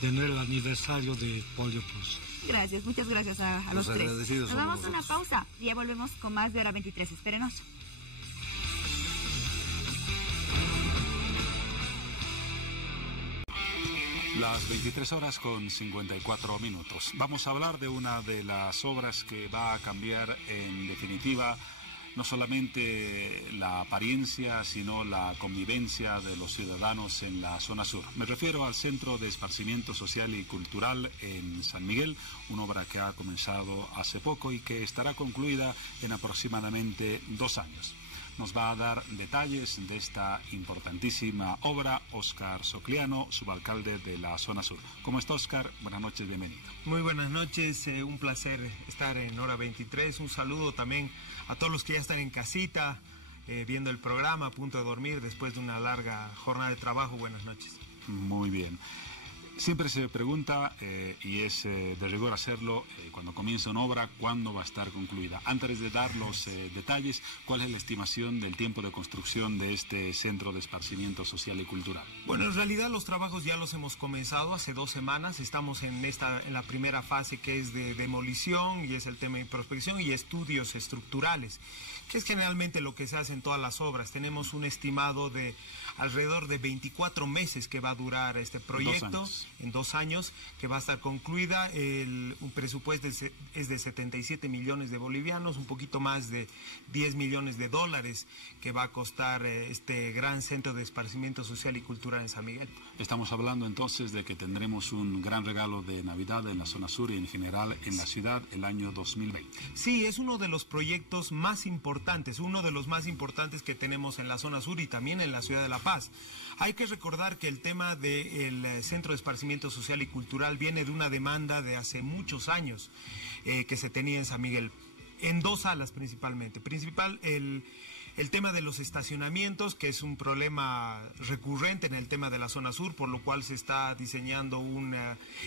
del aniversario de Polio Plus. Gracias, muchas gracias a los tres. Nos damos una pausa y ya volvemos con más de Hora 23. Espérenos. Las 23 horas con 54 minutos. Vamos a hablar de una de las obras que va a cambiar en definitiva no solamente la apariencia, sino la convivencia de los ciudadanos en la zona sur. Me refiero al Centro de Esparcimiento Social y Cultural en San Miguel, una obra que ha comenzado hace poco y que estará concluida en aproximadamente 2 años. Nos va a dar detalles de esta importantísima obra Óscar Socliano, subalcalde de la zona sur. ¿Cómo está, Óscar? Buenas noches, bienvenido. Muy buenas noches, un placer estar en Hora 23. Un saludo también a todos los que ya están en casita, viendo el programa, a punto de dormir después de una larga jornada de trabajo. Buenas noches. Muy bien. Siempre se pregunta, y es de rigor hacerlo, cuando comienza una obra, ¿cuándo va a estar concluida? Antes de dar los detalles, ¿cuál es la estimación del tiempo de construcción de este Centro de Esparcimiento Social y Cultural? Bueno, en realidad los trabajos ya los hemos comenzado hace 2 semanas. Estamos en la primera fase, que es de demolición, y es el tema de prospección y estudios estructurales, que es generalmente lo que se hace en todas las obras. Tenemos un estimado de alrededor de 24 meses que va a durar este proyecto, en 2 años, que va a estar concluida. Un presupuesto es de 77 millones de bolivianos, un poquito más de 10 millones de dólares que va a costar este gran centro de esparcimiento social y cultural en San Miguel. Estamos hablando entonces de que tendremos un gran regalo de Navidad en la zona sur y en general en la ciudad el año 2020. Sí, es uno de los proyectos más importantes, uno de los más importantes que tenemos en la zona sur y también en la ciudad de La Paz. Hay que recordar que el tema del Centro de Esparcimiento Social y Cultural viene de una demanda de hace muchos años que se tenía en San Miguel, en 2 salas principalmente. El tema de los estacionamientos, que es un problema recurrente en el tema de la zona sur, por lo cual se está diseñando un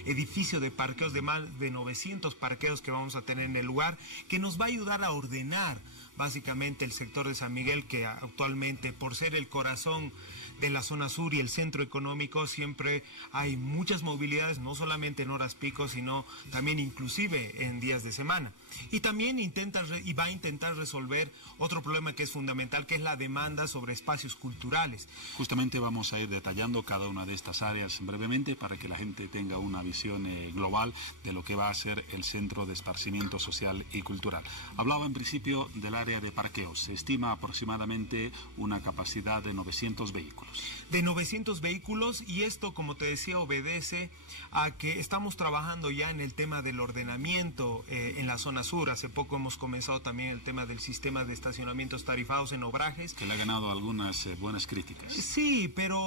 edificio de parqueos de más de 900 parqueos que vamos a tener en el lugar, que nos va a ayudar a ordenar básicamente el sector de San Miguel, que actualmente, por ser el corazón de la zona sur y el centro económico, siempre hay muchas movilidades, no solamente en horas pico, sino también inclusive en días de semana. Y también va a intentar resolver otro problema que es fundamental, que es la demanda sobre espacios culturales. Justamente vamos a ir detallando cada una de estas áreas brevemente para que la gente tenga una visión global de lo que va a ser el Centro de Esparcimiento Social y Cultural. Hablaba en principio del área de parqueos. Se estima aproximadamente una capacidad de 900 vehículos. De 900 vehículos, y esto, como te decía, obedece a que estamos trabajando ya en el tema del ordenamiento en la zona sur. Hace poco hemos comenzado también el tema del sistema de estacionamientos tarifados en Obrajes. Que le ha ganado algunas buenas críticas. Sí, pero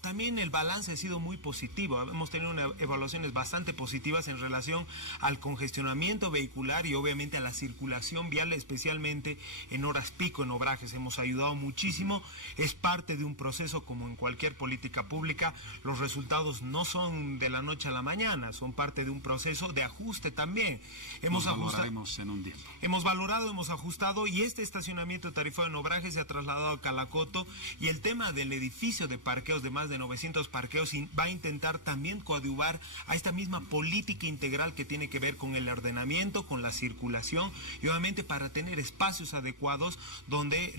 también el balance ha sido muy positivo. Hemos tenido evaluaciones bastante positivas en relación al congestionamiento vehicular y obviamente a la circulación vial, especialmente en horas pico en Obrajes. Hemos ayudado muchísimo. Es parte de un proceso como en cualquier política pública. Los resultados no son de la noche a la mañana, son parte de un proceso de ajuste también. Hemos valoraremos en un tiempo. Hemos valorado, hemos ajustado, y este estacionamiento tarifado en Obrajes se ha trasladado a Calacoto, y el tema del edificio de parqueos de más de 900 parqueos va a intentar también coadyuvar a esta misma política integral que tiene que ver con el ordenamiento, con la circulación, y obviamente para tener espacios adecuados donde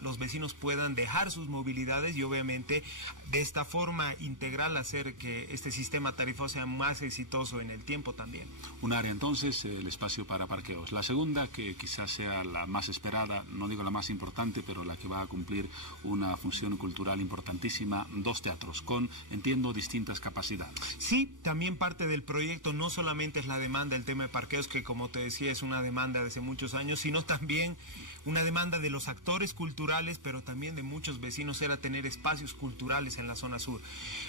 los vecinos puedan dejar sus movilidades municipales y obviamente de esta forma integral hacer que este sistema tarifario sea más exitoso en el tiempo también. Un área entonces, el espacio para parqueos. La segunda, que quizás sea la más esperada, no digo la más importante, pero la que va a cumplir una función cultural importantísima, 2 teatros con, entiendo, distintas capacidades. Sí, también parte del proyecto no solamente es la demanda del tema de parqueos, que como te decía es una demanda de hace muchos años, sino también una demanda de los actores culturales, pero también de muchos vecinos, era tener espacios culturales en la zona sur.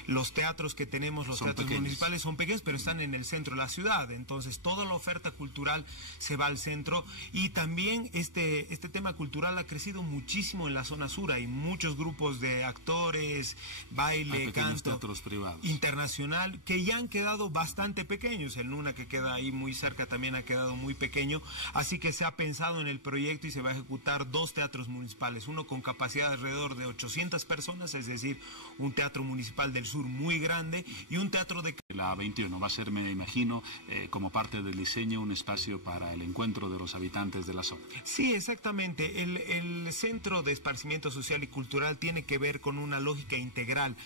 Los teatros que tenemos, los teatros municipales son pequeños, pero están en el centro de la ciudad, entonces toda la oferta cultural se va al centro y también este tema cultural ha crecido muchísimo en la zona sur. Hay muchos grupos de actores, baile, canto, teatros privados internacional, que ya han quedado bastante pequeños. El Luna, que queda ahí muy cerca, también ha quedado muy pequeño, así que se ha pensado en el proyecto y se va a ejecutar 2 teatros municipales, uno con capacidad de alrededor de 800 personas, es decir, un teatro municipal del sur muy grande, y un teatro de... La 21 va a ser, me imagino, como parte del diseño, un espacio para el encuentro de los habitantes de la zona. Sí, exactamente. El Centro de Esparcimiento Social y Cultural tiene que ver con una lógica integral.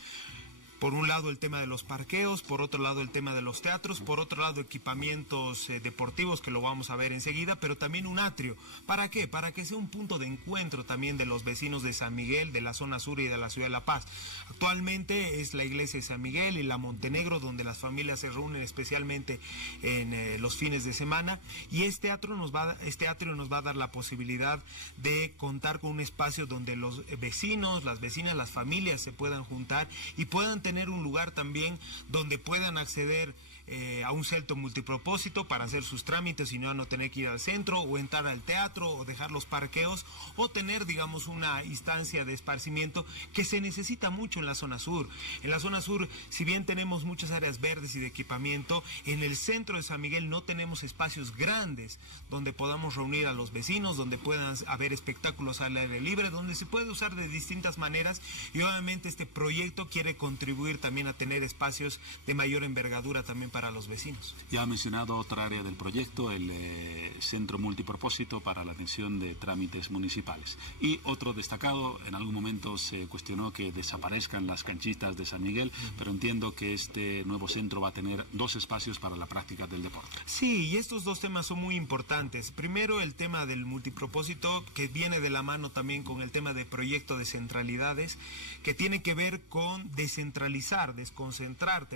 Por un lado el tema de los parqueos, por otro lado el tema de los teatros, por otro lado equipamientos deportivos, que lo vamos a ver enseguida, pero también un atrio. ¿Para qué? Para que sea un punto de encuentro también de los vecinos de San Miguel, de la zona sur y de la ciudad de La Paz. Actualmente es la iglesia de San Miguel y la Montenegro donde las familias se reúnen especialmente en los fines de semana, y este atrio nos va a dar la posibilidad de contar con un espacio donde los vecinos, las vecinas, las familias se puedan juntar y puedan tener un lugar también donde puedan acceder a un centro multipropósito para hacer sus trámites y no tener que ir al centro o entrar al teatro o dejar los parqueos, o tener, digamos, una instancia de esparcimiento que se necesita mucho en la zona sur. En la zona sur, si bien tenemos muchas áreas verdes y de equipamiento, en el centro de San Miguel no tenemos espacios grandes donde podamos reunir a los vecinos, donde puedan haber espectáculos al aire libre, donde se puede usar de distintas maneras, y obviamente este proyecto quiere contribuir también a tener espacios de mayor envergadura también para los vecinos. Ya ha mencionado otra área del proyecto, el centro multipropósito para la atención de trámites municipales. Y otro destacado, en algún momento se cuestionó que desaparezcan las canchitas de San Miguel, pero entiendo que este nuevo centro va a tener 2 espacios para la práctica del deporte. Sí, y estos 2 temas son muy importantes. Primero, el tema del multipropósito, que viene de la mano también con el tema de proyecto de centralidades, que tiene que ver con descentralizar, desconcentrar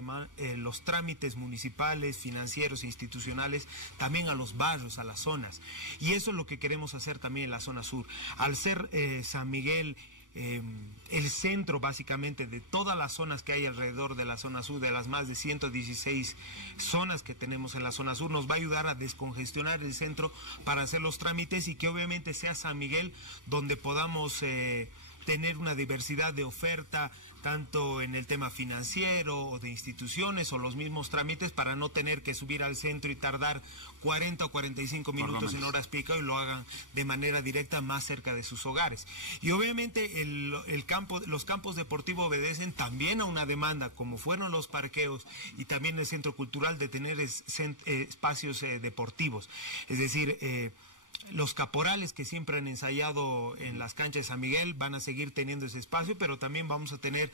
los trámites municipales, financieros e institucionales también a los barrios, a las zonas. Y eso es lo que queremos hacer también en la zona sur. Al ser San Miguel el centro básicamente de todas las zonas que hay alrededor de la zona sur, de las más de 116 zonas que tenemos en la zona sur, nos va a ayudar a descongestionar el centro para hacer los trámites, y que obviamente sea San Miguel donde podamos tener una diversidad de oferta, tanto en el tema financiero o de instituciones o los mismos trámites, para no tener que subir al centro y tardar 40 o 45 minutos en horas pico, y lo hagan de manera directa más cerca de sus hogares. Y obviamente los campos deportivos obedecen también a una demanda, como fueron los parqueos y también el centro cultural, de tener espacios deportivos. Es decir, los caporales que siempre han ensayado en las canchas de San Miguel van a seguir teniendo ese espacio, pero también vamos a tener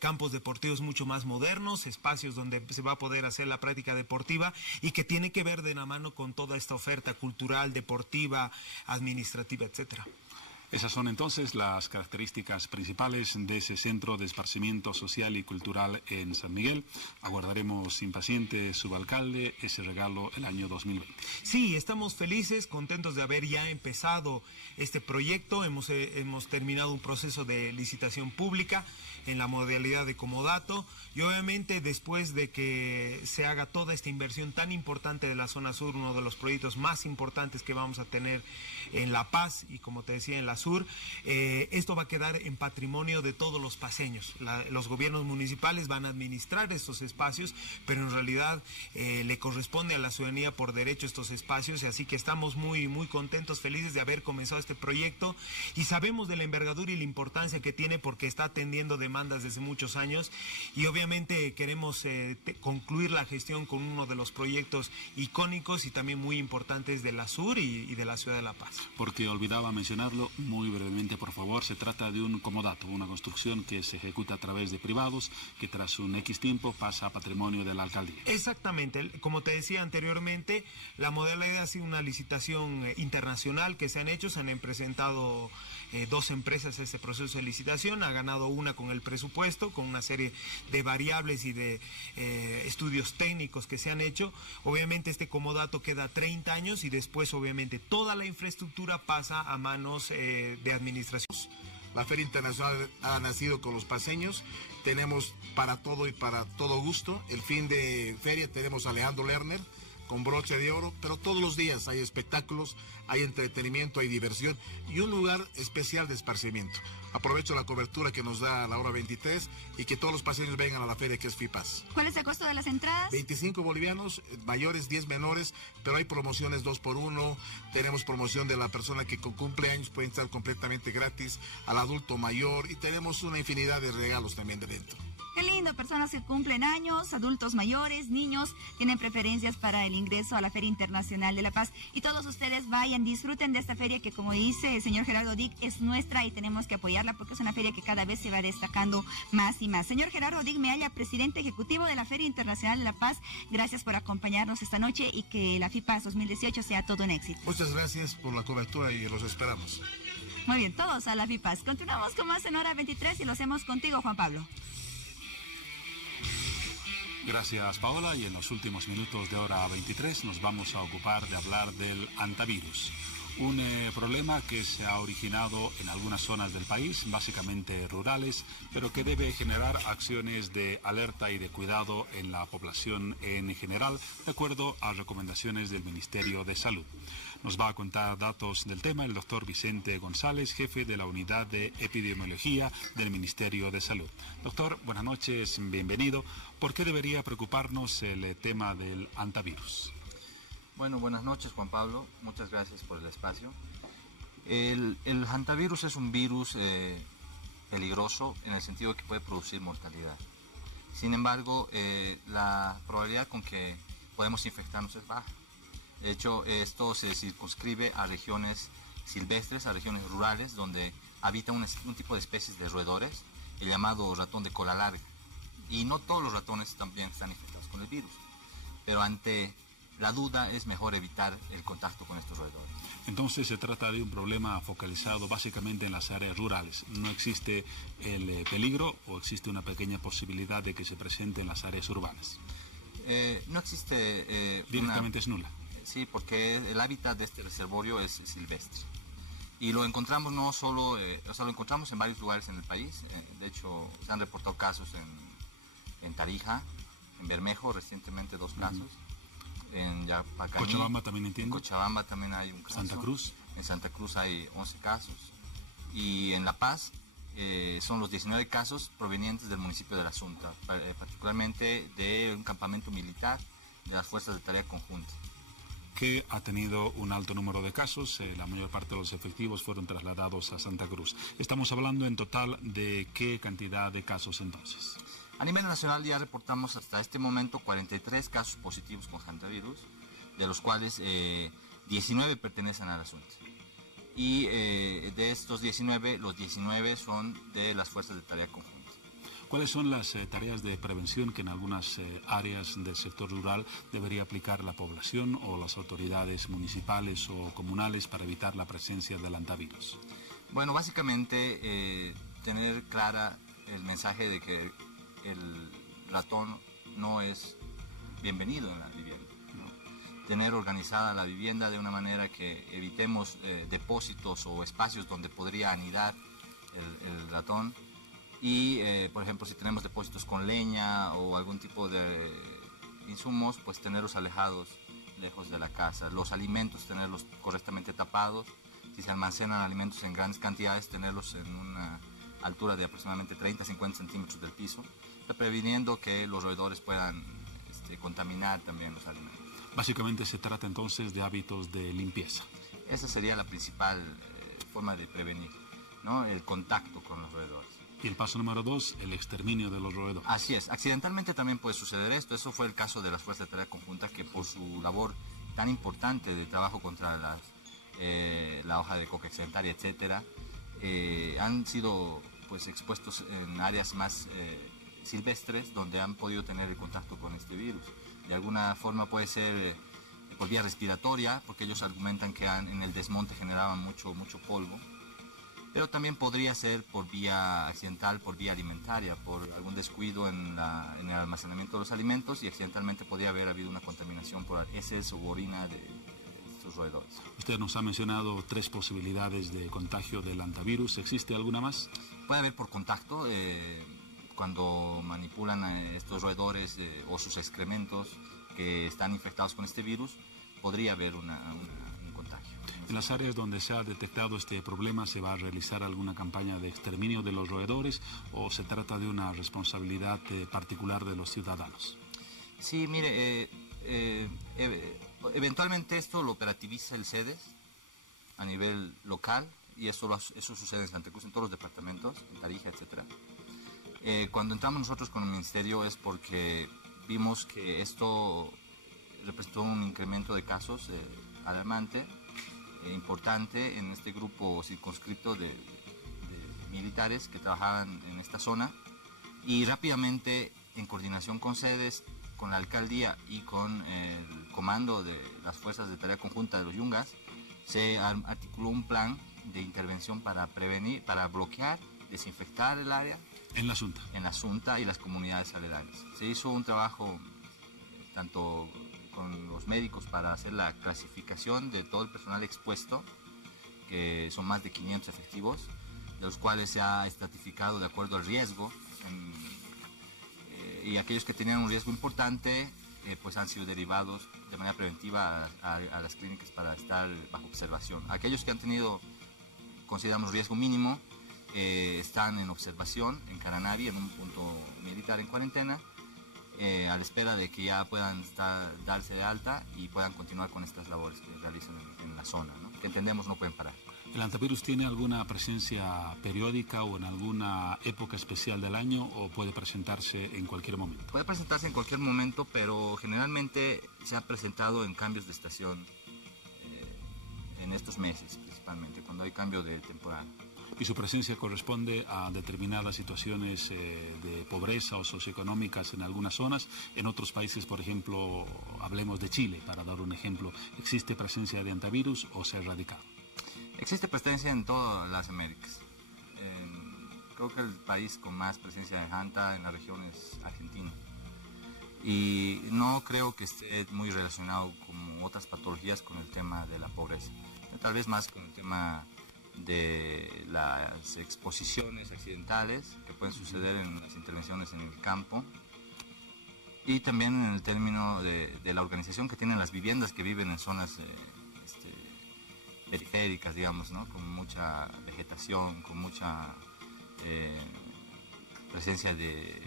campos deportivos mucho más modernos, espacios donde se va a poder hacer la práctica deportiva, y que tiene que ver de la mano con toda esta oferta cultural, deportiva, administrativa, etcétera. Esas son entonces las características principales de ese centro de esparcimiento social y cultural en San Miguel. Aguardaremos impaciente, subalcalde, ese regalo el año 2020. Sí, estamos felices, contentos de haber ya empezado este proyecto. Hemos terminado un proceso de licitación pública en la modalidad de comodato, y obviamente después de que se haga toda esta inversión tan importante de la zona sur, uno de los proyectos más importantes que vamos a tener en La Paz y, como te decía, en la sur, esto va a quedar en patrimonio de todos los paceños. Los gobiernos municipales van a administrar estos espacios, pero en realidad le corresponde a la ciudadanía por derecho estos espacios, y así que estamos muy, muy contentos, felices de haber comenzado este proyecto, y sabemos de la envergadura y la importancia que tiene, porque está atendiendo demandas desde muchos años, y obviamente queremos concluir la gestión con uno de los proyectos icónicos y también muy importantes de la sur y de la ciudad de La Paz. Porque olvidaba mencionarlo, Muy brevemente, por favor. Se trata de un comodato, una construcción que se ejecuta a través de privados, que tras un X tiempo pasa a patrimonio de la alcaldía. Exactamente. Como te decía anteriormente, la modalidad ha sido una licitación internacional que se han hecho. Se han presentado 2 empresas a este proceso de licitación. Ha ganado una con el presupuesto, con una serie de variables y de estudios técnicos que se han hecho. Obviamente este comodato queda 30 años y después obviamente toda la infraestructura pasa a manos de administración. La Feria Internacional ha nacido con los paseños. Tenemos para todo y para todo gusto. El fin de feria tenemos a Alejandro Lerner con broche de oro, pero todos los días hay espectáculos, hay entretenimiento, hay diversión y un lugar especial de esparcimiento. Aprovecho la cobertura que nos da la hora 23 y que todos los paseños vengan a la feria que es FIPAS. ¿Cuál es el costo de las entradas? 25 bolivianos, mayores 10 menores, pero hay promociones 2x1, tenemos promoción de la persona que con cumpleaños puede entrar completamente gratis, al adulto mayor y tenemos una infinidad de regalos también de dentro. Qué lindo, personas que cumplen años, adultos mayores, niños, tienen preferencias para el ingreso a la Feria Internacional de La Paz. Y todos ustedes vayan, disfruten de esta feria que, como dice el señor Gerardo Dick, es nuestra y tenemos que apoyarla porque es una feria que cada vez se va destacando más y más. Señor Gerardo Dick Mealla, presidente ejecutivo de la Feria Internacional de La Paz, gracias por acompañarnos esta noche y que la FIPAS 2018 sea todo un éxito. Muchas gracias por la cobertura y los esperamos. Muy bien, todos a la FIPAS. Continuamos con más en hora 23 y lo hacemos contigo, Juan Pablo. Gracias, Paola, y en los últimos minutos de hora 23 nos vamos a ocupar de hablar del hantavirus. Un problema que se ha originado en algunas zonas del país, básicamente rurales, pero que debe generar acciones de alerta y de cuidado en la población en general, de acuerdo a recomendaciones del Ministerio de Salud. Nos va a contar datos del tema el doctor Vicente González, jefe de la Unidad de Epidemiología del Ministerio de Salud. Doctor, buenas noches, bienvenido. ¿Por qué debería preocuparnos el tema del hantavirus? Bueno, buenas noches, Juan Pablo. Muchas gracias por el espacio. El hantavirus es un virus peligroso en el sentido de que puede producir mortalidad. Sin embargo, la probabilidad con que podemos infectarnos es baja. De hecho, esto se circunscribe a regiones silvestres, a regiones rurales, donde habita un tipo de especies de roedores, el llamado ratón de cola larga. Y no todos los ratones también están infectados con el virus. Pero ante la duda es mejor evitar el contacto con estos roedores. Entonces se trata de un problema focalizado básicamente en las áreas rurales. ¿No existe el peligro o existe una pequeña posibilidad de que se presente en las áreas urbanas? No existe... Directamente es nula. Sí, porque el hábitat de este reservorio es silvestre. Y lo encontramos no solo, lo encontramos en varios lugares en el país. De hecho, se han reportado casos en Tarija, en Bermejo, recientemente 2 casos. En Yapacaní, Cochabamba también entiendo. En Cochabamba también hay un caso. Santa Cruz. En Santa Cruz hay 11 casos. Y en La Paz son los 19 casos provenientes del municipio de La Asunta, particularmente de un campamento militar de las Fuerzas de Tarea Conjunta, que ha tenido un alto número de casos. La mayor parte de los efectivos fueron trasladados a Santa Cruz. Estamos hablando en total de qué cantidad de casos entonces. A nivel nacional ya reportamos hasta este momento 43 casos positivos con hantavirus, de los cuales 19 pertenecen al asunto. Y de estos 19, los 19 son de las Fuerzas de Tarea Conjunta. ¿Cuáles son las tareas de prevención que en algunas áreas del sector rural debería aplicar la población o las autoridades municipales o comunales para evitar la presencia del hantavirus? Bueno, básicamente tener clara el mensaje de que el ratón no es bienvenido en la vivienda, ¿no? Tener organizada la vivienda de una manera que evitemos depósitos o espacios donde podría anidar el ratón. Y, por ejemplo, si tenemos depósitos con leña o algún tipo de insumos, pues tenerlos alejados, lejos de la casa. Los alimentos, tenerlos correctamente tapados. Si se almacenan alimentos en grandes cantidades, tenerlos en una altura de aproximadamente 30-50 centímetros del piso, previniendo que los roedores puedan contaminar también los alimentos. Básicamente se trata entonces de hábitos de limpieza. Esa sería la principal forma de prevenir, ¿no? El contacto con los roedores. Y el paso número 2, el exterminio de los roedores. Así es, accidentalmente también puede suceder esto. Eso fue el caso de las Fuerzas de Tarea Conjunta, que por su labor tan importante de trabajo contra las la hoja de coca excedentaria, etcétera, han sido pues expuestos en áreas más silvestres donde han podido tener el contacto con este virus. De alguna forma puede ser por vía respiratoria, porque ellos argumentan que en el desmonte generaban mucho polvo, pero también podría ser por vía accidental, por vía alimentaria, por algún descuido en el almacenamiento de los alimentos, y accidentalmente podría haber habido una contaminación por heces o orina de estos roedores. Usted nos ha mencionado 3 posibilidades de contagio del hantavirus. ¿Existe alguna más? Puede haber por contacto, cuando manipulan a estos roedores o sus excrementos que están infectados con este virus, podría haber un contagio. En las áreas donde se ha detectado este problema, ¿se va a realizar alguna campaña de exterminio de los roedores o se trata de una responsabilidad particular de los ciudadanos? Sí, mire, eventualmente esto lo operativiza el CEDES a nivel local, y eso sucede en Santa Cruz, en todos los departamentos, en Tarija, etc. Cuando entramos nosotros con el Ministerio es porque vimos que esto representó un incremento de casos alarmante, importante en este grupo circunscripto de militares que trabajaban en esta zona, y rápidamente, en coordinación con CEDES, con la alcaldía y con el comando de las fuerzas de tarea conjunta de los Yungas, se articuló un plan de intervención para prevenir, para bloquear, desinfectar el área. En la Asunta. En la Asunta y las comunidades aledañas. Se hizo un trabajo tanto con los médicos para hacer la clasificación de todo el personal expuesto, que son más de 500 efectivos, de los cuales se ha estratificado de acuerdo al riesgo, y aquellos que tenían un riesgo importante pues han sido derivados de manera preventiva a las clínicas para estar bajo observación. Aquellos que han tenido, consideramos, riesgo mínimo, están en observación en Caranavi, en un punto militar en cuarentena, a la espera de que ya puedan darse de alta y puedan continuar con estas labores que realizan en la zona, ¿no? Que entendemos no pueden parar. ¿El hantavirus tiene alguna presencia periódica o en alguna época especial del año, o puede presentarse en cualquier momento? Puede presentarse en cualquier momento, pero generalmente se ha presentado en cambios de estación, en estos meses principalmente, cuando hay cambio de temporada. ¿Y su presencia corresponde a determinadas situaciones de pobreza o socioeconómicas en algunas zonas? En otros países, por ejemplo, hablemos de Chile, para dar un ejemplo, ¿existe presencia de hantavirus o se ha erradicado? Existe presencia en todas las Américas. Creo que el país con más presencia de hanta en la región es Argentina. Y no creo que esté muy relacionado como otras patologías con el tema de la pobreza. Tal vez más con el tema de las exposiciones accidentales que pueden suceder en las intervenciones en el campo, y también en el término de la organización que tienen las viviendas que viven en zonas periféricas, digamos, ¿no? Con mucha vegetación, con mucha presencia de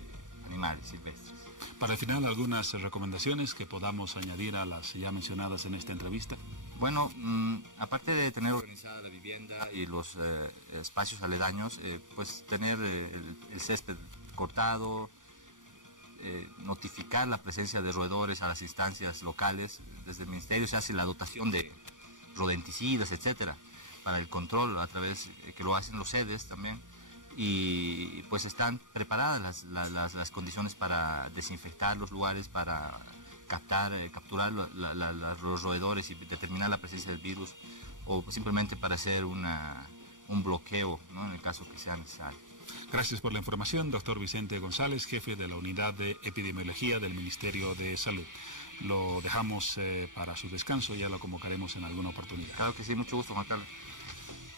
animales silvestres. Para el final, algunas recomendaciones que podamos añadir a las ya mencionadas en esta entrevista. Bueno, aparte de tener organizada la vivienda y los espacios aledaños, pues tener el césped cortado, notificar la presencia de roedores a las instancias locales. Desde el Ministerio se hace la dotación de rodenticidas, etcétera, para el control a través que lo hacen los CEDES también, y pues están preparadas las condiciones para desinfectar los lugares, para capturar los roedores y determinar la presencia del virus, o simplemente para hacer un bloqueo, ¿no?, en el caso que sea necesario. Gracias por la información, doctor Vicente González, jefe de la Unidad de Epidemiología del Ministerio de Salud. Lo dejamos para su descanso, ya lo convocaremos en alguna oportunidad. Claro que sí, mucho gusto, Juan Carlos.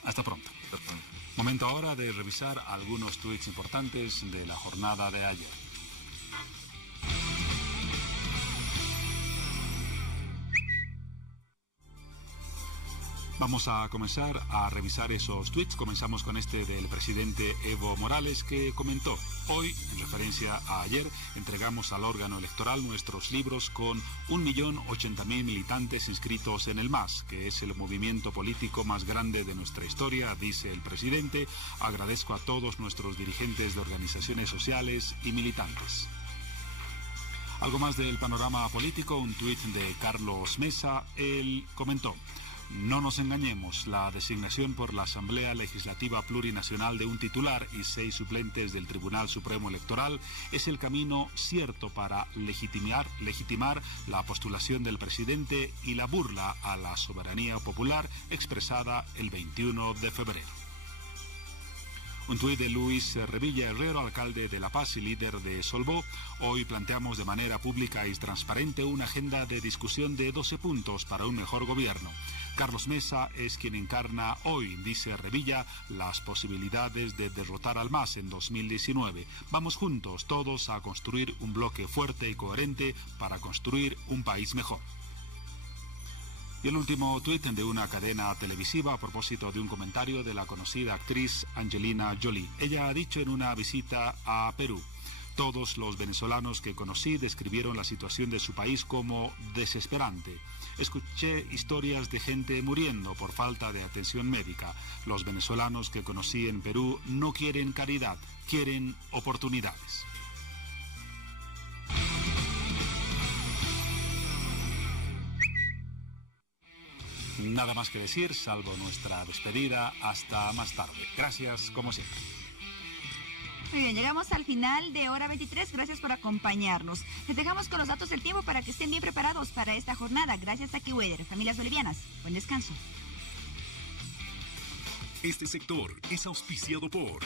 Hasta pronto. Hasta pronto. Momento ahora de revisar algunos tweets importantes de la jornada de ayer. Vamos a comenzar a revisar esos tweets. Comenzamos con este del presidente Evo Morales, que comentó: hoy, en referencia a ayer, entregamos al órgano electoral nuestros libros con 1.080.000 militantes inscritos en el MAS, que es el movimiento político más grande de nuestra historia, dice el presidente. Agradezco a todos nuestros dirigentes de organizaciones sociales y militantes. Algo más del panorama político, un tuit de Carlos Mesa. Él comentó: No nos engañemos, la designación por la Asamblea Legislativa Plurinacional de un titular y 6 suplentes del Tribunal Supremo Electoral es el camino cierto para legitimar la postulación del presidente y la burla a la soberanía popular expresada el 21 de febrero. Un tuit de Luis Revilla Herrero, alcalde de La Paz y líder de Solvó. Hoy planteamos de manera pública y transparente una agenda de discusión de 12 puntos para un mejor gobierno. Carlos Mesa es quien encarna hoy, dice Revilla, las posibilidades de derrotar al MAS en 2019. Vamos juntos todos a construir un bloque fuerte y coherente para construir un país mejor. Y el último tuit de una cadena televisiva a propósito de un comentario de la conocida actriz Angelina Jolie. Ella ha dicho en una visita a Perú: todos los venezolanos que conocí describieron la situación de su país como desesperante. Escuché historias de gente muriendo por falta de atención médica. Los venezolanos que conocí en Perú no quieren caridad, quieren oportunidades. Nada más que decir, salvo nuestra despedida. Hasta más tarde. Gracias, como siempre. Muy bien, llegamos al final de Hora 23. Gracias por acompañarnos. Les dejamos con los datos del tiempo para que estén bien preparados para esta jornada. Gracias a AccuWeather. Familias bolivianas, buen descanso. Este sector es auspiciado por